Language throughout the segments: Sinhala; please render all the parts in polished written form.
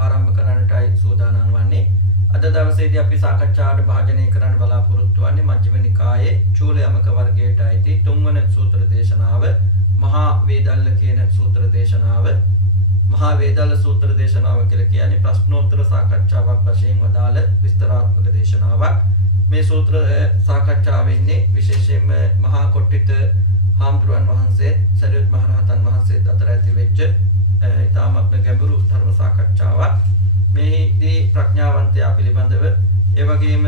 ආරම්භ කරන්නටයි සූදානම් වන්නේ. අද දවසේදී අපි සාකච්ඡාවට භාජනය කරන්න බලාපොරොත්තු වෙන්නේ මජ්ක්‍ධිම නිකායේ චූල යමක වර්ගයට අයිති තුන්වන සූත්‍ර දේශනාව මහා වේදල්ල කියන සූත්‍ර දේශනාව. මහා වේදල්ල සූත්‍ර දේශනාව කියලා කියන්නේ ප්‍රශ්නෝත්තර සාකච්ඡාවක් වශයෙන් වදාළ විස්තරාත්මක දේශනාවක්. මේ සූත්‍ර සාකච්ඡාව වෙන්නේ විශේෂයෙන්ම මහා කොට්ටිත හාමුදුරුවන් වහන්සේ සරියුත් මහ රහතන් වහන්සේත් අතර ඇති වෙච්ච ඊටාත්ම ගැඹුරු ධර්ම සාකච්ඡාවක්. මේදී ප්‍රඥාවන්තයා පිළිබඳව ඒ වගේම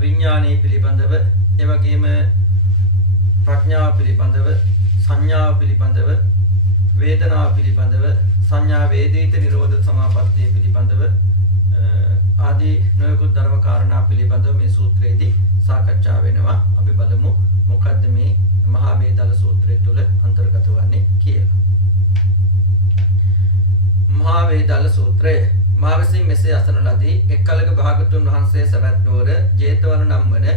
විඥානීය පිළිබඳව ඒ වගේම ප්‍රඥාව පිළිබඳව සංඥාව පිළිබඳව වේදනාව පිළිබඳව සංඥා වේදිත නිරෝධ සමාපත්තිය පිළිබඳව ආදී නොයෙකුත් ධර්ම කාරණා පිළිබඳව මේ සූත්‍රයේදී සාකච්ඡා වෙනවා. අපි බලමු මොකද්ද මේ මහා වේදල සූත්‍රය තුළ අන්තර්ගත වන්නේ කියලා. මහා වේදල සූත්‍රය මා විසින් මෙසේ අසන ලදී. එක් කලක භාගතුන් වහන්සේ සවැත් නුවර ජේතවන නම් වන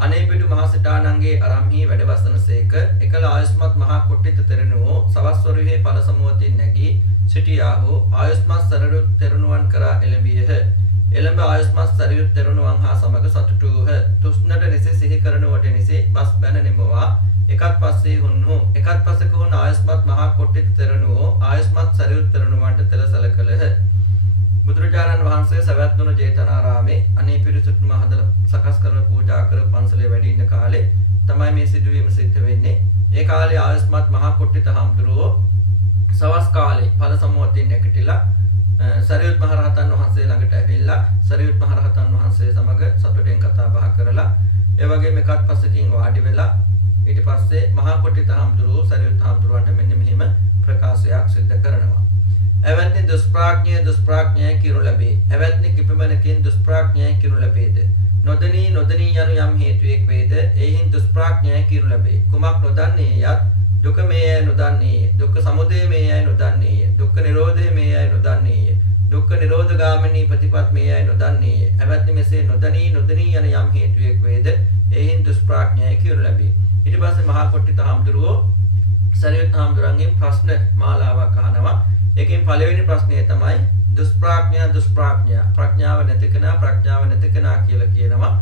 අනේපිඩු මහ සිටානන්ගේ අරම්හි වැඩවසනසේක එකල ආයුෂ්මත් මහා කොට්ටිත තෙරණුවෝ සවස්වරුවේ ඵල සමෝතින් නැගී සිටියාහු ආයුෂ්මත් සරියුත් තෙරණුවන් කරා එළඹියහ. එළඹ ආයුෂ්මත් සරියුත් තෙරණුවන් හා සමග සතුටුවහ. තුස්නට නිසි සිහි කරනුවට නිසි බස් බැන නිමවා එකත් පස්සේ හුන්හු එකත් පසක හුන් ආයුෂ්මත් මහා කොට්ටිත තෙරණුවෝ ආයුෂ්මත් සරියුත් තෙරණුවන්ට තෙලසල කළහ. බුදුරජාණන් වහන්සේ සවැත් නුවර ජේතවනාරාමේ අනේපිඩු සිටුම හදලා සකස් කරන පූජා කර පන්සලේ වැඩ ඉන්න කාලේ තමයි මේ සිදුවීම සිද්ධ වෙන්නේ. ඒ කාලේ ආයුෂ්මත් මහා කොට්ටිත හාමුදුරුවෝ සවස් කාලේ ඵල සමෝතින් නැගිටලා සරියුත් මහ රහතන් වහන්සේ ළඟට ඇවිල්ලා සරියුත් මහ රහතන් වහන්සේ සමග සතුටෙන් කතා බහ කරලා ඒ වගේම එකත් පස්සකින් වාඩි වෙලා ඊට පස්සේ මහා කොට්ටිත හාමුදුරුවෝ සරියුත් හාමුදුරුවන්ට මෙන්න මෙහිම ප්‍රකාශයක් සිද්ධ කරනවා. එවත්නි දුෂ්ප්‍රඥය කිරු ලැබේ. එවත්නි කිපමණකින් දුෂ්ප්‍රඥය කිරු ලැබේද? නොදනී යනු යම් හේතුවක් වේද? එයින් දුෂ්ප්‍රඥය කිරු ලැබේ. කුමක් නොදන්නේ යත් දුක මේය නොදන්නේය. දුක්ඛ සමුදය මේය නොදන්නේය. දුක්ඛ නිරෝධය මේය නොදන්නේය. දුක්ඛ නිරෝධ ගාමිනී ප්‍රතිපත් මේය නොදන්නේය. එවත්නි මෙසේ නොදනී යන යම් හේතුවක් වේද? එයින් දුෂ්ප්‍රඥය කිරු ලැබේ. ඊට පස්සේ මහා කොට්ටිත හාමුදුරුවෝ සරියුත් හාමුදුරන්ගෙන් ප්‍රශ්න මාලාවක් අහනවා. ඒකෙන් පළවෙනි ප්‍රශ්නය තමයි ප්‍රඥාව නැති කෙනා කියලා කියනවා.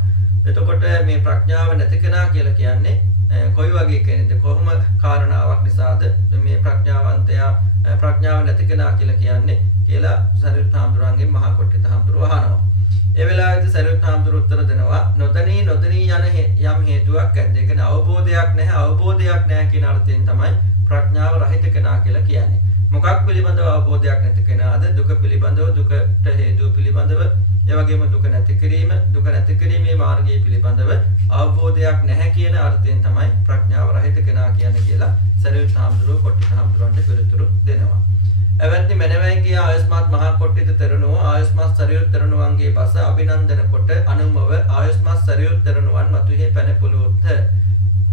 එතකොට මේ ප්‍රඥාව නැති කෙනා කියලා කියන්නේ කොයි වගේ කෙනෙක්ද? කොහොම කාරණාවක් නිසාද මේ ප්‍රඥාවන්තයා ප්‍රඥාව නැති කෙනා කියලා කියන්නේ කියලා සරියුත් හාමුදුරන්ගෙන් මහා කොට්ටිත හාමුදුරුවෝ අහනවා. ඒ වෙලාවේදී සරියුත් හාමුදුරුවෝ උත්තර දෙනවා නොදනී යන යම් හේතුවක් ඇද්ද? ඒ කියන්නේ අවබෝධයක් නැහැ කියන අර්ථයෙන් තමයි ප්‍රඥාව රහිත කෙනා කියලා කියන්නේ. මොකක් පිළිබඳව අවබෝධයක් නැති කෙනාද? දුක පිළිබඳව, දුකට හේතුව පිළිබඳව, ඒ වගේම දුක නැති කිරීමේ මාර්ගය පිළිබඳව අවබෝධයක් නැහැ කියන අර්ථයෙන් තමයි ප්‍රඥාව රහිත කෙනා කියන්නේ කියලා සරියුත් හාමුදුරුවෝ කොට්ටිත හාමුදුරන්ට පිළිතුරු දෙනවා. එවත්නි මැනවයි කිය ආයුෂ්මත් මහා කොට්ටිත තෙරණුවෝ ආයුෂ්මත් සරියුත් තෙරණුවන්ගේ බස අභිනන්දන කොට අනුමව ආයුෂ්මත් සරියුත් තෙරණුවන් මතුහි පැනපුලුත්හ.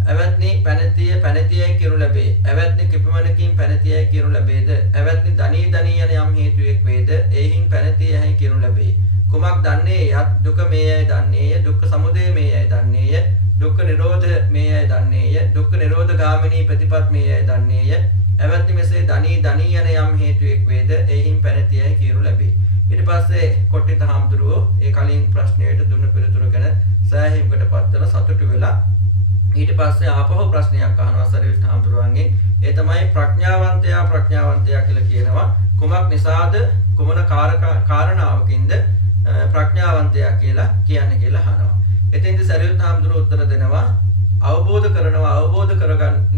එවත්නි පැනතියයි කිරු ලැබේ. එවත්නි කිපමණකින් පැනතියයි කිරු ලැබේද? එවත්නි දනී යන යම් හේතුවක් වේද? එයින් පැනතියයි කිරු ලැබේ. කුමක් දන්නේ යත් දුක මේයයි දන්නේය. දුක්ඛ සමුදය මේයයි දන්නේය. දුක්ඛ නිරෝධ මේයයි දන්නේය. දුක්ඛ නිරෝධ ගාමිනී ප්‍රතිපත් මේයයි දන්නේය. එවත්නි මෙසේ දනී යන යම් හේතුවක් වේද? එයින් පැනතියයි කිරු ලැබේ. ඊට පස්සේ කොට්ටිත හාමුදුරුවෝ ඒ කලින් ප්‍රශ්නයට දුන්න පිළිතුර ගැන සෑහීමකට පත්වලා සතුටු වෙලා ඊට පස්සේ ආපහු ප්‍රශ්නයක් අහනවා සරියුත් හාමුදුරුවන්ගෙන්. ඒ තමයි ප්‍රඥාවන්තයා කියලා කියනවා. කුමක් නිසාද කුමන කාරණාවකින්ද ප්‍රඥාවන්තයා කියලා කියන්නේ කියලා අහනවා. එතෙන්ද සරියුත් හාමුදුරුවෝ උත්තර දෙනවා අවබෝධ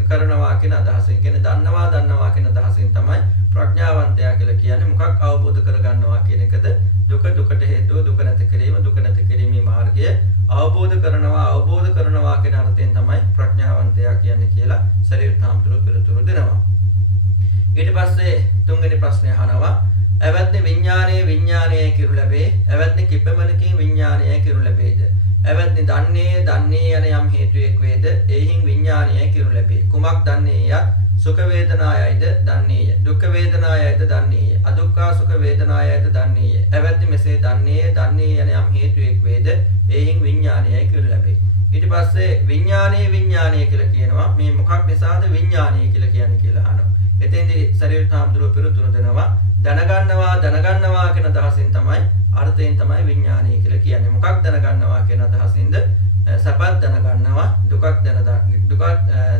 කරනවා කියන අදහසින්. කියන්නේ දන්නවා කියන අදහසින් තමයි ප්‍රඥාවන්තයා කියලා කියන්නේ. මොකක් අවබෝධ කරගන්නවා කියන එකද? දුකට හේතුව, දුක නැති කිරීමේ මාර්ගය අවබෝධ කරනවා කියන අර්ථයෙන් තමයි ප්‍රඥාවන්තයා කියන්නේ කියලා සරියුත් හාමුදුරුවෝ පිළිතුරු දෙනවා. ඊට පස්සේ තුන්වෙනි ප්‍රශ්නය අහනවා එවත්නි විඥානයේ කිරු ලැබේ. එවත්නි කිපමණකින් විඥානයේ කිරු ලැබේද? එවත්නි දන්නේ යන යම් හේතුවක් වේද? එයින් විඥානයේ කිරු ලැබේ. කුමක් දන්නේ යත් සුඛ වේදනායයිද දන්නේය. දුක්ඛ වේදනායයිද දන්නේය. අදුක්ඛ සුඛ වේදනායයිද දන්නේය. එවත්නි මෙසේ දන්නේ යන යම් හේතුවක් වේද? එයින් විඥානයයි කිරු ලැබේ. ඊට පස්සේ විඥානය කියලා කියනවා. මේ මොකක් නිසාද විඥානය කියලා කියන්නේ කියලා අහනවා. එතෙන්දී සරියුත් හාමුදුරුවෝ පිළිතුරු දෙනවා දැනගන්නවා කියන අදහසින් තමයි අර්ථයෙන් තමයි විඥානය කියලා කියන්නේ. මොකක් දැනගන්නවා කියන අදහසින්ද? සැපත් දැනගන්නවා,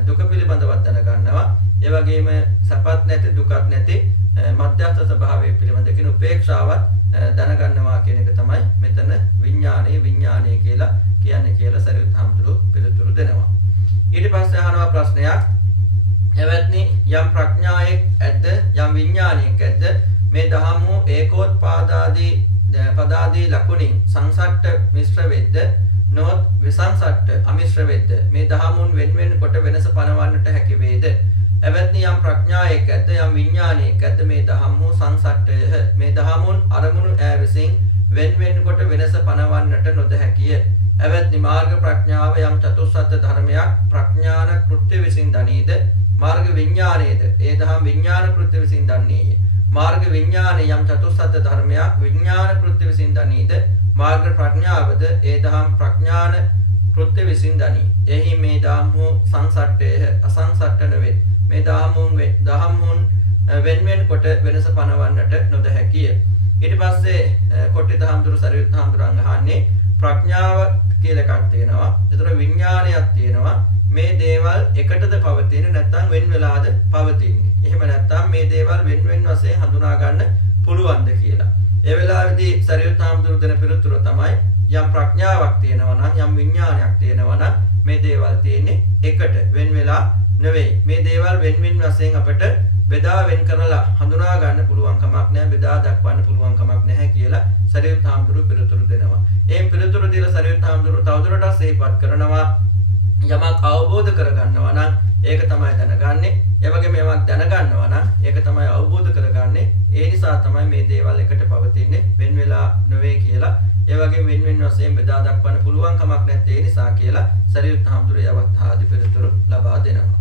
දුක පිළිබඳව දැනගන්නවා. ඒ වගේම සැපත් නැති දුකත් නැති මධ්‍යස්ථ ස්වභාවය පිළිබඳ කියන උපේක්ෂාවත් දැනගන්නවා කියන එක තමයි මෙතන විඥානය කියලා කියන්නේ කියලා සරියුත් හාමුදුරුවෝ පිළිතුරු දෙනවා. ඊට පස්සේ අහනවා ප්‍රශ්නයක්. එවත්නි යම් ප්‍රඥාවක් ඇද්ද යම් විඥානයක් ඇද්ද මේ දහමු ඒකෝත්පාදාදී පදාදී ලකුණින් සංසට්ඨ මිශ්‍ර වෙද්ද නොත් විසංසට්ඨ අමිශ්‍ර වෙද්ද මේ දහමුන් වෙන කොට වෙනස පනවන්නට හැකි වේද? එවත්නි යම් ප්‍රඥාවක් ඇද්ද යම් විඥානයක් ඇද්ද මේ දහමු සංසට්ඨය මේ දහමුන් අරමුණු ඈ වෙන් කොට වෙනස පනවන්නට නොදැහැකිය. එවත්නි මාර්ග ප්‍රඥාව යම් චතුස්සත්ත්‍ය ධර්මයක් ප්‍රඥාන කෘත්‍ය විසින් දනීද මාර්ග විඥානයේද ඒ දහම් විඥාන කෘත්‍ය විසින් දන්නේය. මාර්ග විඥානය යම් චතුස්සත්ත්‍ය ධර්මයක් විඥාන කෘත්‍ය විසින් දනීද මාර්ග ප්‍රඥාවද ඒ දහම් ප්‍රඥාන කෘත්‍ය විසින් දනී. එහි මේ දහම්හු සංසට්ඨය අසංසට්ඨ නොවේ. මේ දහම්හුන් වෙන් කොට වෙනස පනවන්නට නොදැහැකිය. ඊට පස්සේ කොට්ටිත හාමුදුරු සරියුත් හාමුදුරන් අහන්නේ ප්‍රඥාව කියලා එකක් තියෙනවා. ඒතර විඥානයක් තියෙනවා. මේ දේවල් එකටද පවතින්නේ නැත්නම් වෙන් වෙලාද පවතින්නේ? එහෙම නැත්නම් මේ දේවල් වෙන් වශයෙන් හඳුනා ගන්න පුළුවන්ද කියලා. ඒ වෙලාවේදී සරියුත් හාමුදුරු දෙන පිළිතුර තමයි යම් ප්‍රඥාවක් තියෙනවා නම් යම් විඥානයක් තියෙනවා නම් මේ දේවල් තියෙන්නේ එකට වෙන් වෙලා නෙවෙයි. මේ දේවල් වෙන් වශයෙන් අපිට බෙදා වෙන් කරලා හඳුනා ගන්න පුළුවන් කමක් නැහැ, බෙදා දක්වන්න පුළුවන් කමක් නැහැ කියලා සරියුත් හාමුදුරු පිළිතුරු දෙනවා. ඒ පිළිතුරු දීලා සරියුත් හාමුදුරු තවදුරටත් සිහිපත් කරනවා යමක් අවබෝධ කරගන්නවා නම් ඒක තමයි දැනගන්නේ. ඒ වගේම යමක් දැනගන්නවා නම් ඒක තමයි අවබෝධ කරගන්නේ. ඒ නිසා තමයි මේ දේවල් එකට පවතින්නේ වෙන් වෙලා නෙවෙයි කියලා. ඒ වගේම වෙන් වශයෙන් බෙදා දක්වන්න පුළුවන් කමක් නැත්තේ ඒ නිසා කියලා සරියුත් හාමුදුරු යවත්හාදී පිළිතුරු ලබා දෙනවා.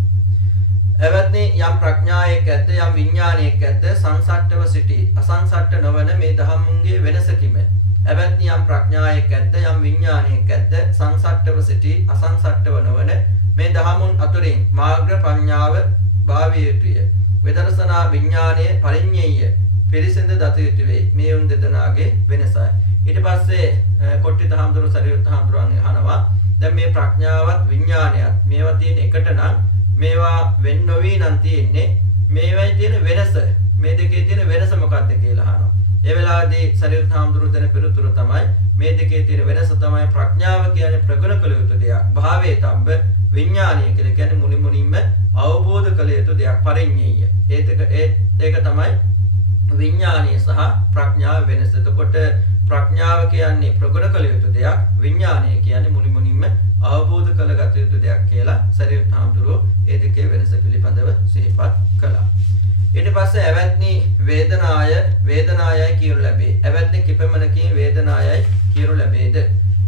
එවත්නි යම් ප්‍රඥාවක් ඇද්ද යම් විඥානයක් ඇද්ද සංසට්ඨව සිටී අසංසට්ඨ නොවන මේ දහමුන්ගේ වෙනස කිම? එවත්නි යම් ප්‍රඥාවක් ඇද්ද යම් විඥානයක් ඇද්ද සංසට්ඨව සිටී අසංසට්ඨව නොවන මේ දහමුන් අතුරින් මාර්ග ප්‍රඥාව භාවිය යුතුය. විදර්ශනා විඥානයේ පරිඤ්ඤය පිරිසිදු දත යුතු වේ. මේ උන් දෙදෙනාගේ වෙනසයි. ඊට පස්සේ කොට්ටිත හාමුදුරු සරියුත් හාමුදුරුවන් අහනවා දැන් මේ ප්‍රඥාවත් විඥානයත් මේවා තියෙන එකට නම් මේවා වෙන් නොවි නම් තියෙන්නේ මේවයි තියෙන වෙනස මේ දෙකේ තියෙන වෙනස මොකක්ද කියලා අහනවා. ඒ වෙලාවේදී සරියුත් හාමුදුරුවෝ දෙන පිළිතුර තමයි මේ දෙකේ තියෙන වෙනස තමයි ප්‍රඥාව කියන්නේ ප්‍රගුණ කළ යුතු දෙයක්. භාවයේ තබ්බ විඥානය කියලා කියන්නේ මුලින්ම අවබෝධ කළ යුතු දෙයක් පරිඤ්ඤය. ඒක තමයි විඥානය සහ ප්‍රඥාව වෙනස. එතකොට ප්‍රඥාව කියන්නේ ප්‍රගුණ කළ යුතු දෙයක්, විඥානය කියන්නේ මුලින්ම අවබෝධ කරගත යුතු දෙයක් කියලා සරියුත් හාමුදුරුවෝ ඒ දෙකේ වෙනස පිළිබඳව සිහිපත් කළා. ඊට පස්සේ එවත්නි වේදනායයි කියනු ලැබේ. එවත්නි කිපමණකින් වේදනායයි කියනු ලැබේද?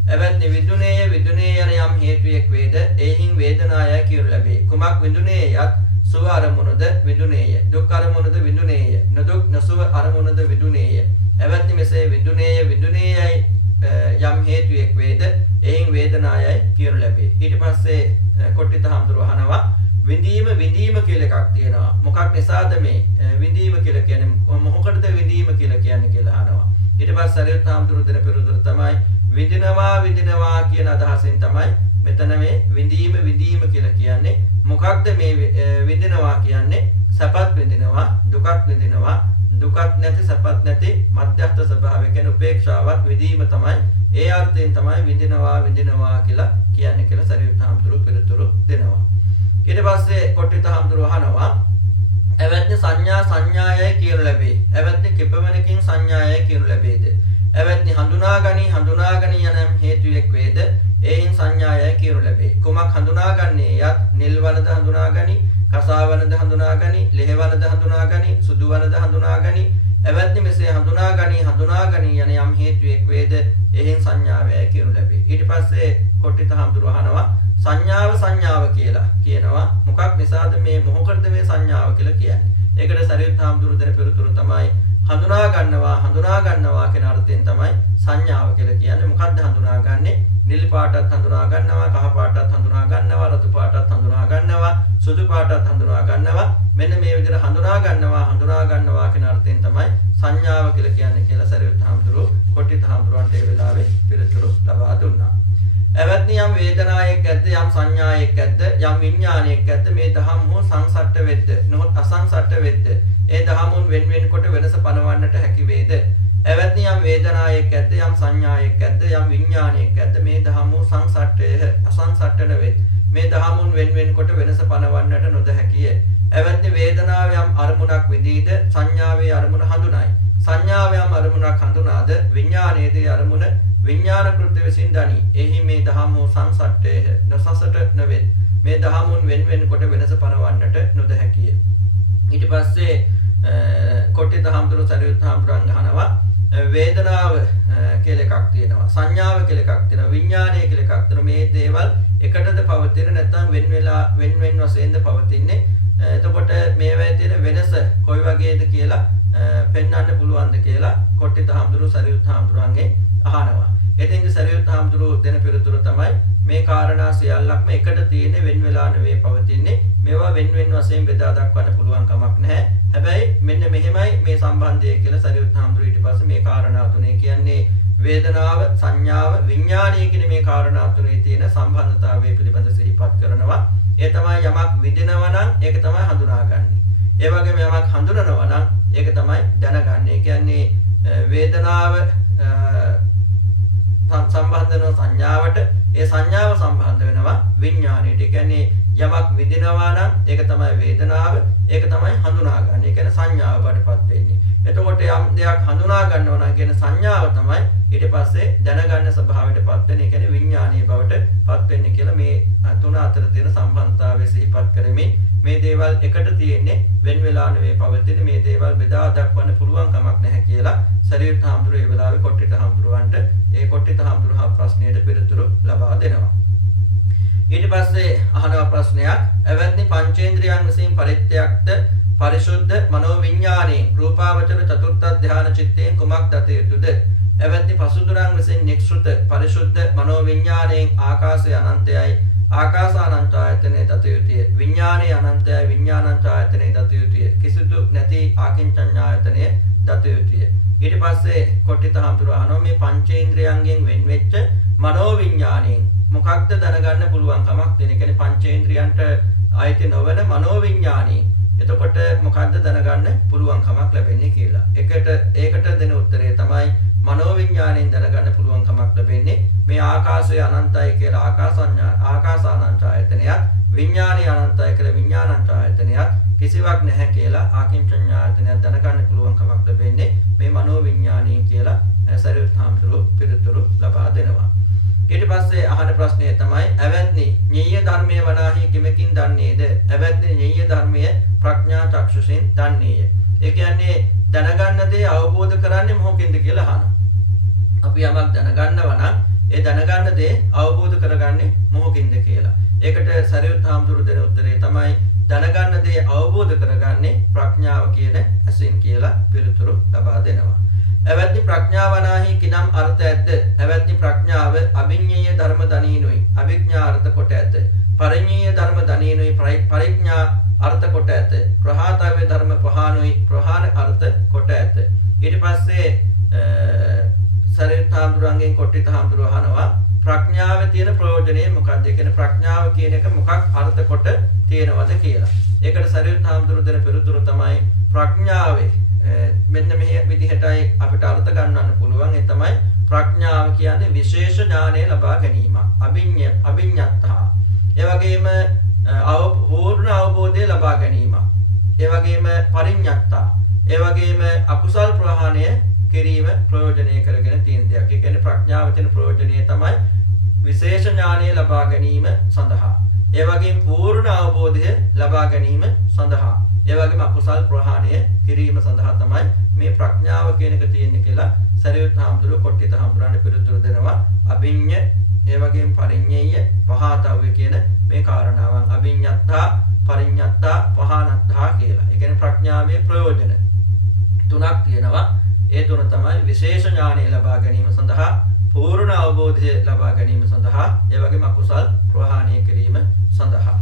එවත්නි විදුනේය යන යම් හේතුයක් වේද එයින් වේදනායයි කියනු ලැබේ. කුමක් විදුනේයත් සුව අරමුණද විදුනේය. දුක් අරමුණද විදුනේය. නොදුක් නොසුව අරමුණද විදුනේය. එවත්නි මෙසේ විදුනේයයි යම් හේතුවක් වේද එයින් වේදනායයි කියනු ලැබේ. ඊට පස්සේ කොට්ටිත හාමුදුරුවෝ අහනවා විඳීම කියලා එකක් තියෙනවා. මොකක් නිසාද මේ විඳීම කියලා කියන්නේ? මොකකටද විඳීම කියලා කියන්නේ කියලා අහනවා. ඊට පස්සේ සරියුත් හාමුදුරුවෝ දෙන පිළිතුර තමයි විඳිනවා කියන අදහසෙන් තමයි මෙතන මේ විඳීම කියලා කියන්නේ. මොකක්ද මේ විඳිනවා කියන්නේ? සැපත් විඳිනවා, දුකත් විඳිනවා, දුකත් නැති සැපත් නැති මධ්‍යස්ථ ස්වභාවය කියන්නේ උපේක්ෂාවත් විඳීම තමයි. ඒ අර්ථයෙන් තමයි විඳිනවා කියලා කියන්නේ කියලා සරියුත් හාමුදුරුවෝ පිළිතුරු දෙනවා. ඊට පස්සේ කොට්ටිත හාමුදුරුවෝ අහනවා එවත්නි සංඥායයි කියනු ලැබේ. එවත්නි කිපමණකින් සංඥායයි කියනු ලැබේද? එවත්නි හඳුනාගනි යන හේතුයක් වේද එයින් සංඥායයි කියනු ලැබේ. කුමක් හඳුනාගන්නේ? යත් නිල්වනද හඳුනාගනි, කසාවනද හඳුනාගනි, ලෙහෙවනද හඳුනාගනි, සුදුවනද හඳුනාගනි. එවත්නි මෙසේ හඳුනාගනි යන යම් හේතුවක් වේද එයින් සංඥාවයි කියනු ලැබේ. ඊට පස්සේ කොට්ටිත හාමුදුරුවෝ අහනවා සංඥාව කියලා කියනවා. මොකක් නිසාද මේ මොහොකටද මේ සංඥාව කියලා කියන්නේ? ඒකට සරියුත් හාමුදුරුවෝ දෙන පිළිතුර තමයි හඳුනා ගන්නවා කියන අර්ථයෙන් තමයි සංඥාව කියලා කියන්නේ. මොකක්ද හඳුනාගන්නේ? නිල් පාටත් හඳුනා ගන්නවා, කහ පාටත් හඳුනා ගන්නවා, රතු පාටත් හඳුනා ගන්නවා, සුදු පාටත් හඳුනා ගන්නවා. මෙන්න මේ විදිහට හඳුනා ගන්නවා කියන අර්ථයෙන් තමයි සංඥාව කියලා කියන්නේ කියලා සරියුත් හාමුදුරුවෝ කොට්ටිත හාමුදුරුවන්ට ඒ වෙලාවේ පිළිතුරු ලබා දුන්නා. එවත්නි යම් වේදනාවක් ඇද්ද, යම් සංඥාවක් ඇද්ද, යම් විඥානයක් ඇද්ද, මේ දහම් හෝ සංසට්ඨ වෙද්ද, නොහොත් අසංසට්ඨ වෙද්ද, ඒ දහමුන් වෙන කොට වෙනස පනවන්නට හැකි වේද? එවත්නි යම් වේදනාවක් ඇද්ද, යම් සංඥාවක් ඇද්ද, යම් විඥානයක් ඇද්ද, මේ දහම් හෝ සංසට්ඨය අසංසට්ඨ වෙද්ද, මේ දහමුන් වෙන කොට වෙනස පනවන්නට නොදැහැකිය. එවත්නි වේදනාව යම් අරමුණක් විදීද, සංඥාවේ අරමුණ හඳුනායි. සංඥාව යම් අරමුණක් හඳුනාද, විඥානයේදී අරමුණ විඥාන කෘත්‍ය විසින් දනි. එහි මේ දහම් වූ සංසට්ඨය නොසසට නොවේ. මේ දහමුන් වෙන කොට වෙනස පනවන්නට නොදැහැකිය. ඊට පස්සේ කොට්ටිත හාමුදුරුවෝ සරියුත් හාමුදුරන් අහනවා වේදනාව කියලා එකක් තියෙනවා, සංඥාව කියලා එකක් තියෙනවා, විඥානය කියලා එකක් තියෙනවා. මේ දේවල් එකටද පවතින නැත්නම් වෙන වශයෙන්ද පවතින්නේ? එතකොට මේවායේ තියෙන වෙනස කොයි වගේද කියලා පෙන්වන්න පුළුවන්ද කියලා කොට්ටිත හාමුදුරුවෝ සරියුත් හාමුදුරන්ගෙන් අහනවා. එතෙන්ද සරියුත් හාමුදුරුවෝ දෙන පිළිතුර තමයි මේ කාරණා සියල්ලක්ම එකට තියෙන වෙන වෙලා නෙවෙයි පවතින්නේ. මේවා වෙන වශයෙන් බෙදා දක්වන්න පුළුවන් කමක් නැහැ. හැබැයි මෙන්න මෙහෙමයි මේ සම්බන්ධය කියලා සරියුත් හාමුදුරුවෝ ඊට පස්සේ මේ කාරණා තුනේ කියන්නේ වේදනාව, සංඥාව, විඥානය කියන මේ කාරණා තුනේ තියෙන සම්බන්ධතාවය පිළිබඳ සිහිපත් කරනවා. ඒ තමයි යමක් විඳිනවා නම් ඒක තමයි හඳුනාගන්නේ. ඒ වගේම යමක් හඳුනනවා නම් ඒක තමයි දැනගන්නේ. ඒ කියන්නේ වේදනාව සම්බන්ධ වෙන සංඥාවට, ඒ සංඥාව සම්බන්ධ වෙනවා විඥාණයට. ඒ කියන්නේ යමක් විඳිනවා නම් ඒක තමයි වේදනාව, ඒක තමයි හඳුනාගන්නේ. ඒ කියන්නේ සංඥාව බඩපත් වෙන්නේ. එතකොට යම් දෙයක් හඳුනා ගන්නවා නම් කියන සංඥාව තමයි ඊට පස්සේ දැනගන්න ස්වභාවයටපත් වෙන්නේ. ඒ කියන්නේ විඥානීය බවටපත් වෙන්නේ කියලා මේ තුන අතර තියෙන සම්බන්ධතාවය සිහිපත් කරමින් මේ දේවල් එකට තියෙන්නේ වෙන වෙලා නෙවෙයි පවතින. මේ දේවල් බෙදා දක්වන්න පුළුවන් කමක් නැහැ කියලා සරියුත් හාමුදුරුවෝ ඒ වෙලාවේ කොට්ටිත හාමුදුරුවන්ට ඒ කොට්ටිත හාමුදුරුවෝ ප්‍රශ්නයට පිළිතුරු ලබා දෙනවා. ඊට පස්සේ අහනවා ප්‍රශ්නයක්, එවත්නි පංචේන්ද්‍රයන් විසින් පරිත්‍යාග්ත පරිශුද්ධ මනෝවිඥාණයෙන් රූපාවචර චතුර්ථ ධාන චිත්තයෙන් කුමක් දත යුතුද? එවත්නි පසුදුරන් විසින් නික්ෂෘත පරිශුද්ධ මනෝවිඥාණයෙන් ආකාශය අනන්තයයි, ආකාසානන්ත ආයතනයේ දත යුතුය. විඥානයේ අනන්තයයි, විඥානන්ත ආයතනයේ දත යුතුය. කිසිදු නැති ආකින්චඤ්ඤායතනයේ දත යුතුය. ඊට පස්සේ කොට්ටිත හාමුදුරුවෝ අහනවා මේ පංචේන්ද්‍රයන්ගෙන් වෙන් වෙච්ච මනෝවිඥාණයෙන් මොකක්ද දැනගන්න පුළුවන් කමක් දෙන? කියන්නේ පංචේන්ද්‍රයන්ට ආයත නොවන මනෝවිඥාණයෙන් එතකොට මොකක්ද දැනගන්න පුළුවන් කමක් ලැබෙන්නේ කියලා. ඒකට දෙන උත්තරය තමයි මනෝවිඥාණයෙන් දැනගන්න පුළුවන් කමක් ලැබෙන්නේ මේ ආකාශය අනන්තයි කියලා ආකාසානන්ත ආයතනයත්, විඥානය අනන්තයි කියලා විඥානන්ත ආයතනයත් කිසිවක් නැහැ කියලා ආකින්චඤ්ඤායතනයක් දැනගන්න පුළුවන් කමක් ලැබෙන්නේ මේ මනෝවිඥාණයෙන් කියලා සරියුත් හාමුදුරුවෝ පිළිතුරු ලබා දෙනවා. ඊට පස්සේ අහන ප්‍රශ්නය තමයි එවත්නි ඤෙය්‍ය ධර්මයේ වනාහි කිමකින් දන්නේද? එවත්නි ඤෙය්‍ය ධර්මයේ ප්‍රඥා චක්ෂුෂෙන් දන්නේය. ඒ කියන්නේ දැනගන්න දේ අවබෝධ කරන්නේ මොකකින්ද කියලා අහනවා. අපි යමක් දැනගන්නවා නම් ඒ දැනගන්න දේ අවබෝධ කරගන්නේ මොකකින්ද කියලා. ඒකට සරියුත් හාමුදුරුවෝ දෙන උත්තරේ තමයි දැනගන්න දේ අවබෝධ කරගන්නේ ප්‍රඥාව කියන ඇසින් කියලා පිළිතුරු ලබා දෙනවා. එවත්නි ප්‍රඥාවනාහි කිනම් අර්ථ ඇද්ද? එවත්නි ප්‍රඥාව අභිඤ්ඤේය ධර්ම දනීනුයි අභිඥා අර්ථ කොට ඇත. පරිඤ්ඤේය ධර්ම දනීනුයි පරිඥා අර්ථ කොට ඇත. ප්‍රහාතව්‍ය ධර්ම ප්‍රහානුයි ප්‍රහාන අර්ථ කොට ඇත. ඊට පස්සේ සරියුත් හාමුදුරන්ගෙන් කොට්ටිත හාමුදුරුවෝ අහනවා ප්‍රඥාවේ තියෙන ප්‍රයෝජනය මොකක්ද? ඒ කියන්නේ ප්‍රඥාව කියන එක මොකක් අර්ථ කොට තියෙනවද කියලා. ඒකට සරියුත් හාමුදුරුවෝ දෙන පිළිතුර තමයි ප්‍රඥාවේ මෙන්න මේ විදිහටයි අපිට අර්ථ ගන්නන්න පුළුවන්. ඒ තමයි ප්‍රඥාව කියන්නේ විශේෂ ඥානය ලබා ගැනීම. අභිඤ්ඤත්තහ. ඒ වගේම පූර්ණ අවබෝධය ලබා ගැනීම. ඒ වගේම පරිඤ්ඤත්තා. ඒ වගේම අකුසල් ප්‍රහාණය කිරීම ප්‍රයෝජනීය කරගෙන තියෙන දෙයක්. ඒ කියන්නේ ප්‍රඥාව තියෙන ප්‍රයෝජනීය තමයි විශේෂ ඥානය ලබා ගැනීම සඳහා. ඒ වගේම පූර්ණ අවබෝධය ලබා ගැනීම සඳහා. ඒ වගේම අකුසල් ප්‍රහාණය කිරීම සඳහා තමයි මේ ප්‍රඥාව කියන එක තියෙන්නේ කියලා සරියුත් හාමුදුරුවෝ කොට්ටිත හාමුදුරන්ට පිළිතුරු දෙනවා. අභිඤ්ඤ ඒ වගේම පරිඤ්ඤය පහතව්‍ය කියන මේ කාරණාවන් අභිඤ්ඤත්තා පරිඤ්ඤත්තා පහනත්තා කියලා. ඒ කියන්නේ ප්‍රඥාවේ ප්‍රයෝජන තුනක් තියෙනවා. ඒ තුන තමයි විශේෂ ඥානය ලබා ගැනීම සඳහා පූර්ණ අවබෝධය ලබා ගැනීම සඳහා ඒ වගේම අකුසල් ප්‍රහාණය කිරීම සඳහා.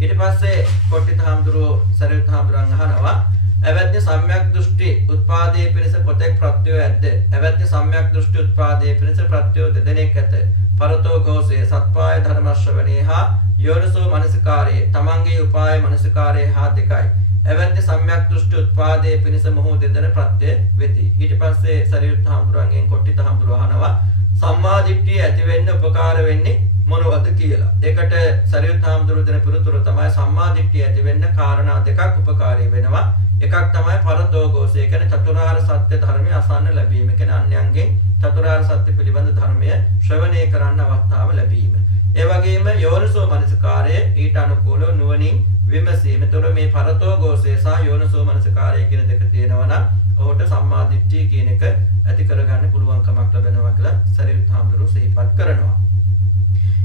ඊට පස්සේ කොට්ටිත හාමුදුරුවෝ සරියුත් හාමුදුරන් අහනවා එවැත්නි සම්‍යක් දෘෂ්ටි උත්පාදයේ පිණිස කොතෙක් ප්‍රත්‍යය ඇද්ද? එවැත්නි සම්‍යක් දෘෂ්ටි උත්පාදයේ පිණිස ප්‍රත්‍යය දෙදෙනෙක් ඇත. පරතෝ ഘോഷයේ සත්පාය ධර්ම ශ්‍රවණේ හා යෝනිසෝ මනසිකාරයේ තමන්ගේ උපාය මනසිකාරයේ හා දෙකයි. එවැත්නි සම්‍යක් දෘෂ්ටි උත්පාදයේ පිණිස මොහු දෙදෙන ප්‍රත්‍යය වෙති. ඊට පස්සේ සරියුත් හාමුදුරන්ගෙන් කොට්ටිත හාමුදුරුවෝ අහනවා සම්මා දිට්ඨිය ඇති වෙන්න උපකාර වෙන්නේ මොනවද කියලා. ඒකට සරියුත් හාමුදුරුවෝ දෙන පිළිතුර තමයි සම්මා දිට්ඨිය ඇති වෙන්න කාරණා දෙකක් උපකාරී වෙනවා. එකක් තමයි පරතෝ ഘോෂය කියන්නේ චතුරාර්ය සත්‍ය ධර්මය අසන්න ලැබීම. කියන්නේ අන්‍යයන්ගෙන් චතුරාර්ය සත්‍ය පිළිබඳ ධර්මය ශ්‍රවණය කරන්න අවස්ථාව ලැබීම. ඒ වගේම යෝනිසෝ මනසිකාරය ඊට අනුකූලව නුවණින් විමසීම. ඒතර මේ පරතෝ ഘോෂය සහ යෝනිසෝ මනසිකාරය කියන දෙක තියෙනවා නම් ඔහුට සම්මා දිට්ඨිය කියන එක ඇති කරගන්න පුළුවන්කමක් ලැබෙනවා කියලා සරියුත් හාමුදුරුවෝ සිහිපත් කරනවා.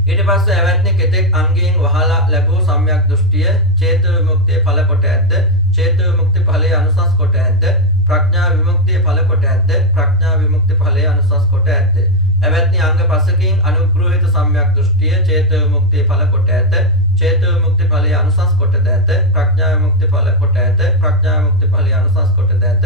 ඊට පස්සේ එවැත්නි කෙතෙක් අංගයෙන් වහලා ලැබූ සම්‍යක් දෘෂ්ටිය චේතෝ විමුක්තිය ඵල කොට ඇද්ද? චේතෝ විමුක්ති ඵලයේ අනුසස් කොට ඇද්ද? ප්‍රඥා විමුක්තිය ඵල කොට ඇද්ද? ප්‍රඥා විමුක්ති ඵලයේ අනුසස් කොට ඇද්ද? එවැත්නි අංග පසකින් අනුග්‍රහිත සම්‍යක් දෘෂ්ටිය චේතෝ විමුක්තිය ඵල කොට ඇත. චේතෝ විමුක්ති ඵලයේ අනුසස් කොටද ඇත. ප්‍රඥා විමුක්ති ඵල කොට ඇත. ප්‍රඥා විමුක්ති ඵලයේ අනුසස් කොටද ඇත.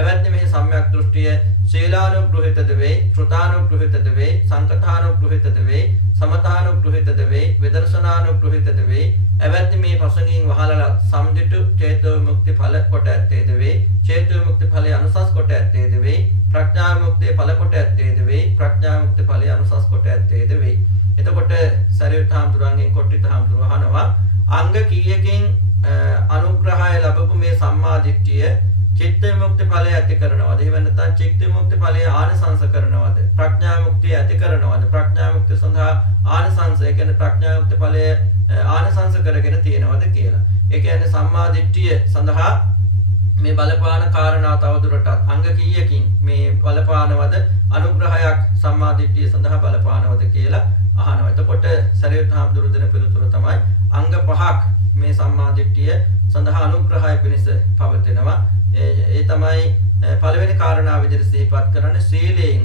එවැත්නි මේ සම්‍යක් දෘෂ්ටිය ශීලානුග්‍රහිතද වේ, ශ්‍රුතානුග්‍රහිතද වේ, සංකතානුග්‍රහිතද වේ, සමතානුග්‍රහිතද වේ, විදර්ශනානුග්‍රහිතද වේ. එවැත්නි මේ පසකින් වහලලා සම්දිටු චේතෝ විමුක්ති ඵල කොට ඇත්තේද වේ, චේතෝ විමුක්ති ඵලයේ අනුසස් කොට ඇත්තේද වේ, ප්‍රඥා විමුක්තිය ඵල කොට ඇත්තේද වේ, ප්‍රඥා විමුක්ති ඵලයේ අනුසස් කොට ඇත්තේද වේ. එතකොට සරියුත් හාමුදුරන්ගෙන් කොට්ටිත හාමුදුරුවෝ අහනවා අංග කීයකින් අනුග්‍රහය ලැබපු මේ සම්මා දිට්ඨිය චිත්ත විමුක්ති ඵලය ඇති කරනවද? එහෙම නැත්නම් චිත්ත විමුක්ති ඵලය ආනිසංස කරනවද? ප්‍රඥා විමුක්තිය ඇති කරනවද? ප්‍රඥා විමුක්තිය සඳහා ආනිසංස ඒ කියන්නේ ප්‍රඥා විමුක්ති ඵලය ආනිසංස කරගෙන තියෙනවද කියලා. ඒ කියන්නේ සම්මා දිට්ඨිය සඳහා මේ බලපාන කාරණා තවදුරටත් අංග කීයකින් මේ බලපානවද? අනුග්‍රහයක් සම්මා දිට්ඨිය සඳහා බලපානවද කියලා අහනවා. එතකොට සරියුත් හාමුදුරුවෝ දෙන පිළිතුර තමයි අංග 5ක් මේ සම්මා දිට්ඨිය සඳහා අනුග්‍රහය පිණිස පවතිනවා. ඒ තමයි පළවෙනි කාරණාව විදිහට සිහිපත් කරන්නේ සීලයෙන්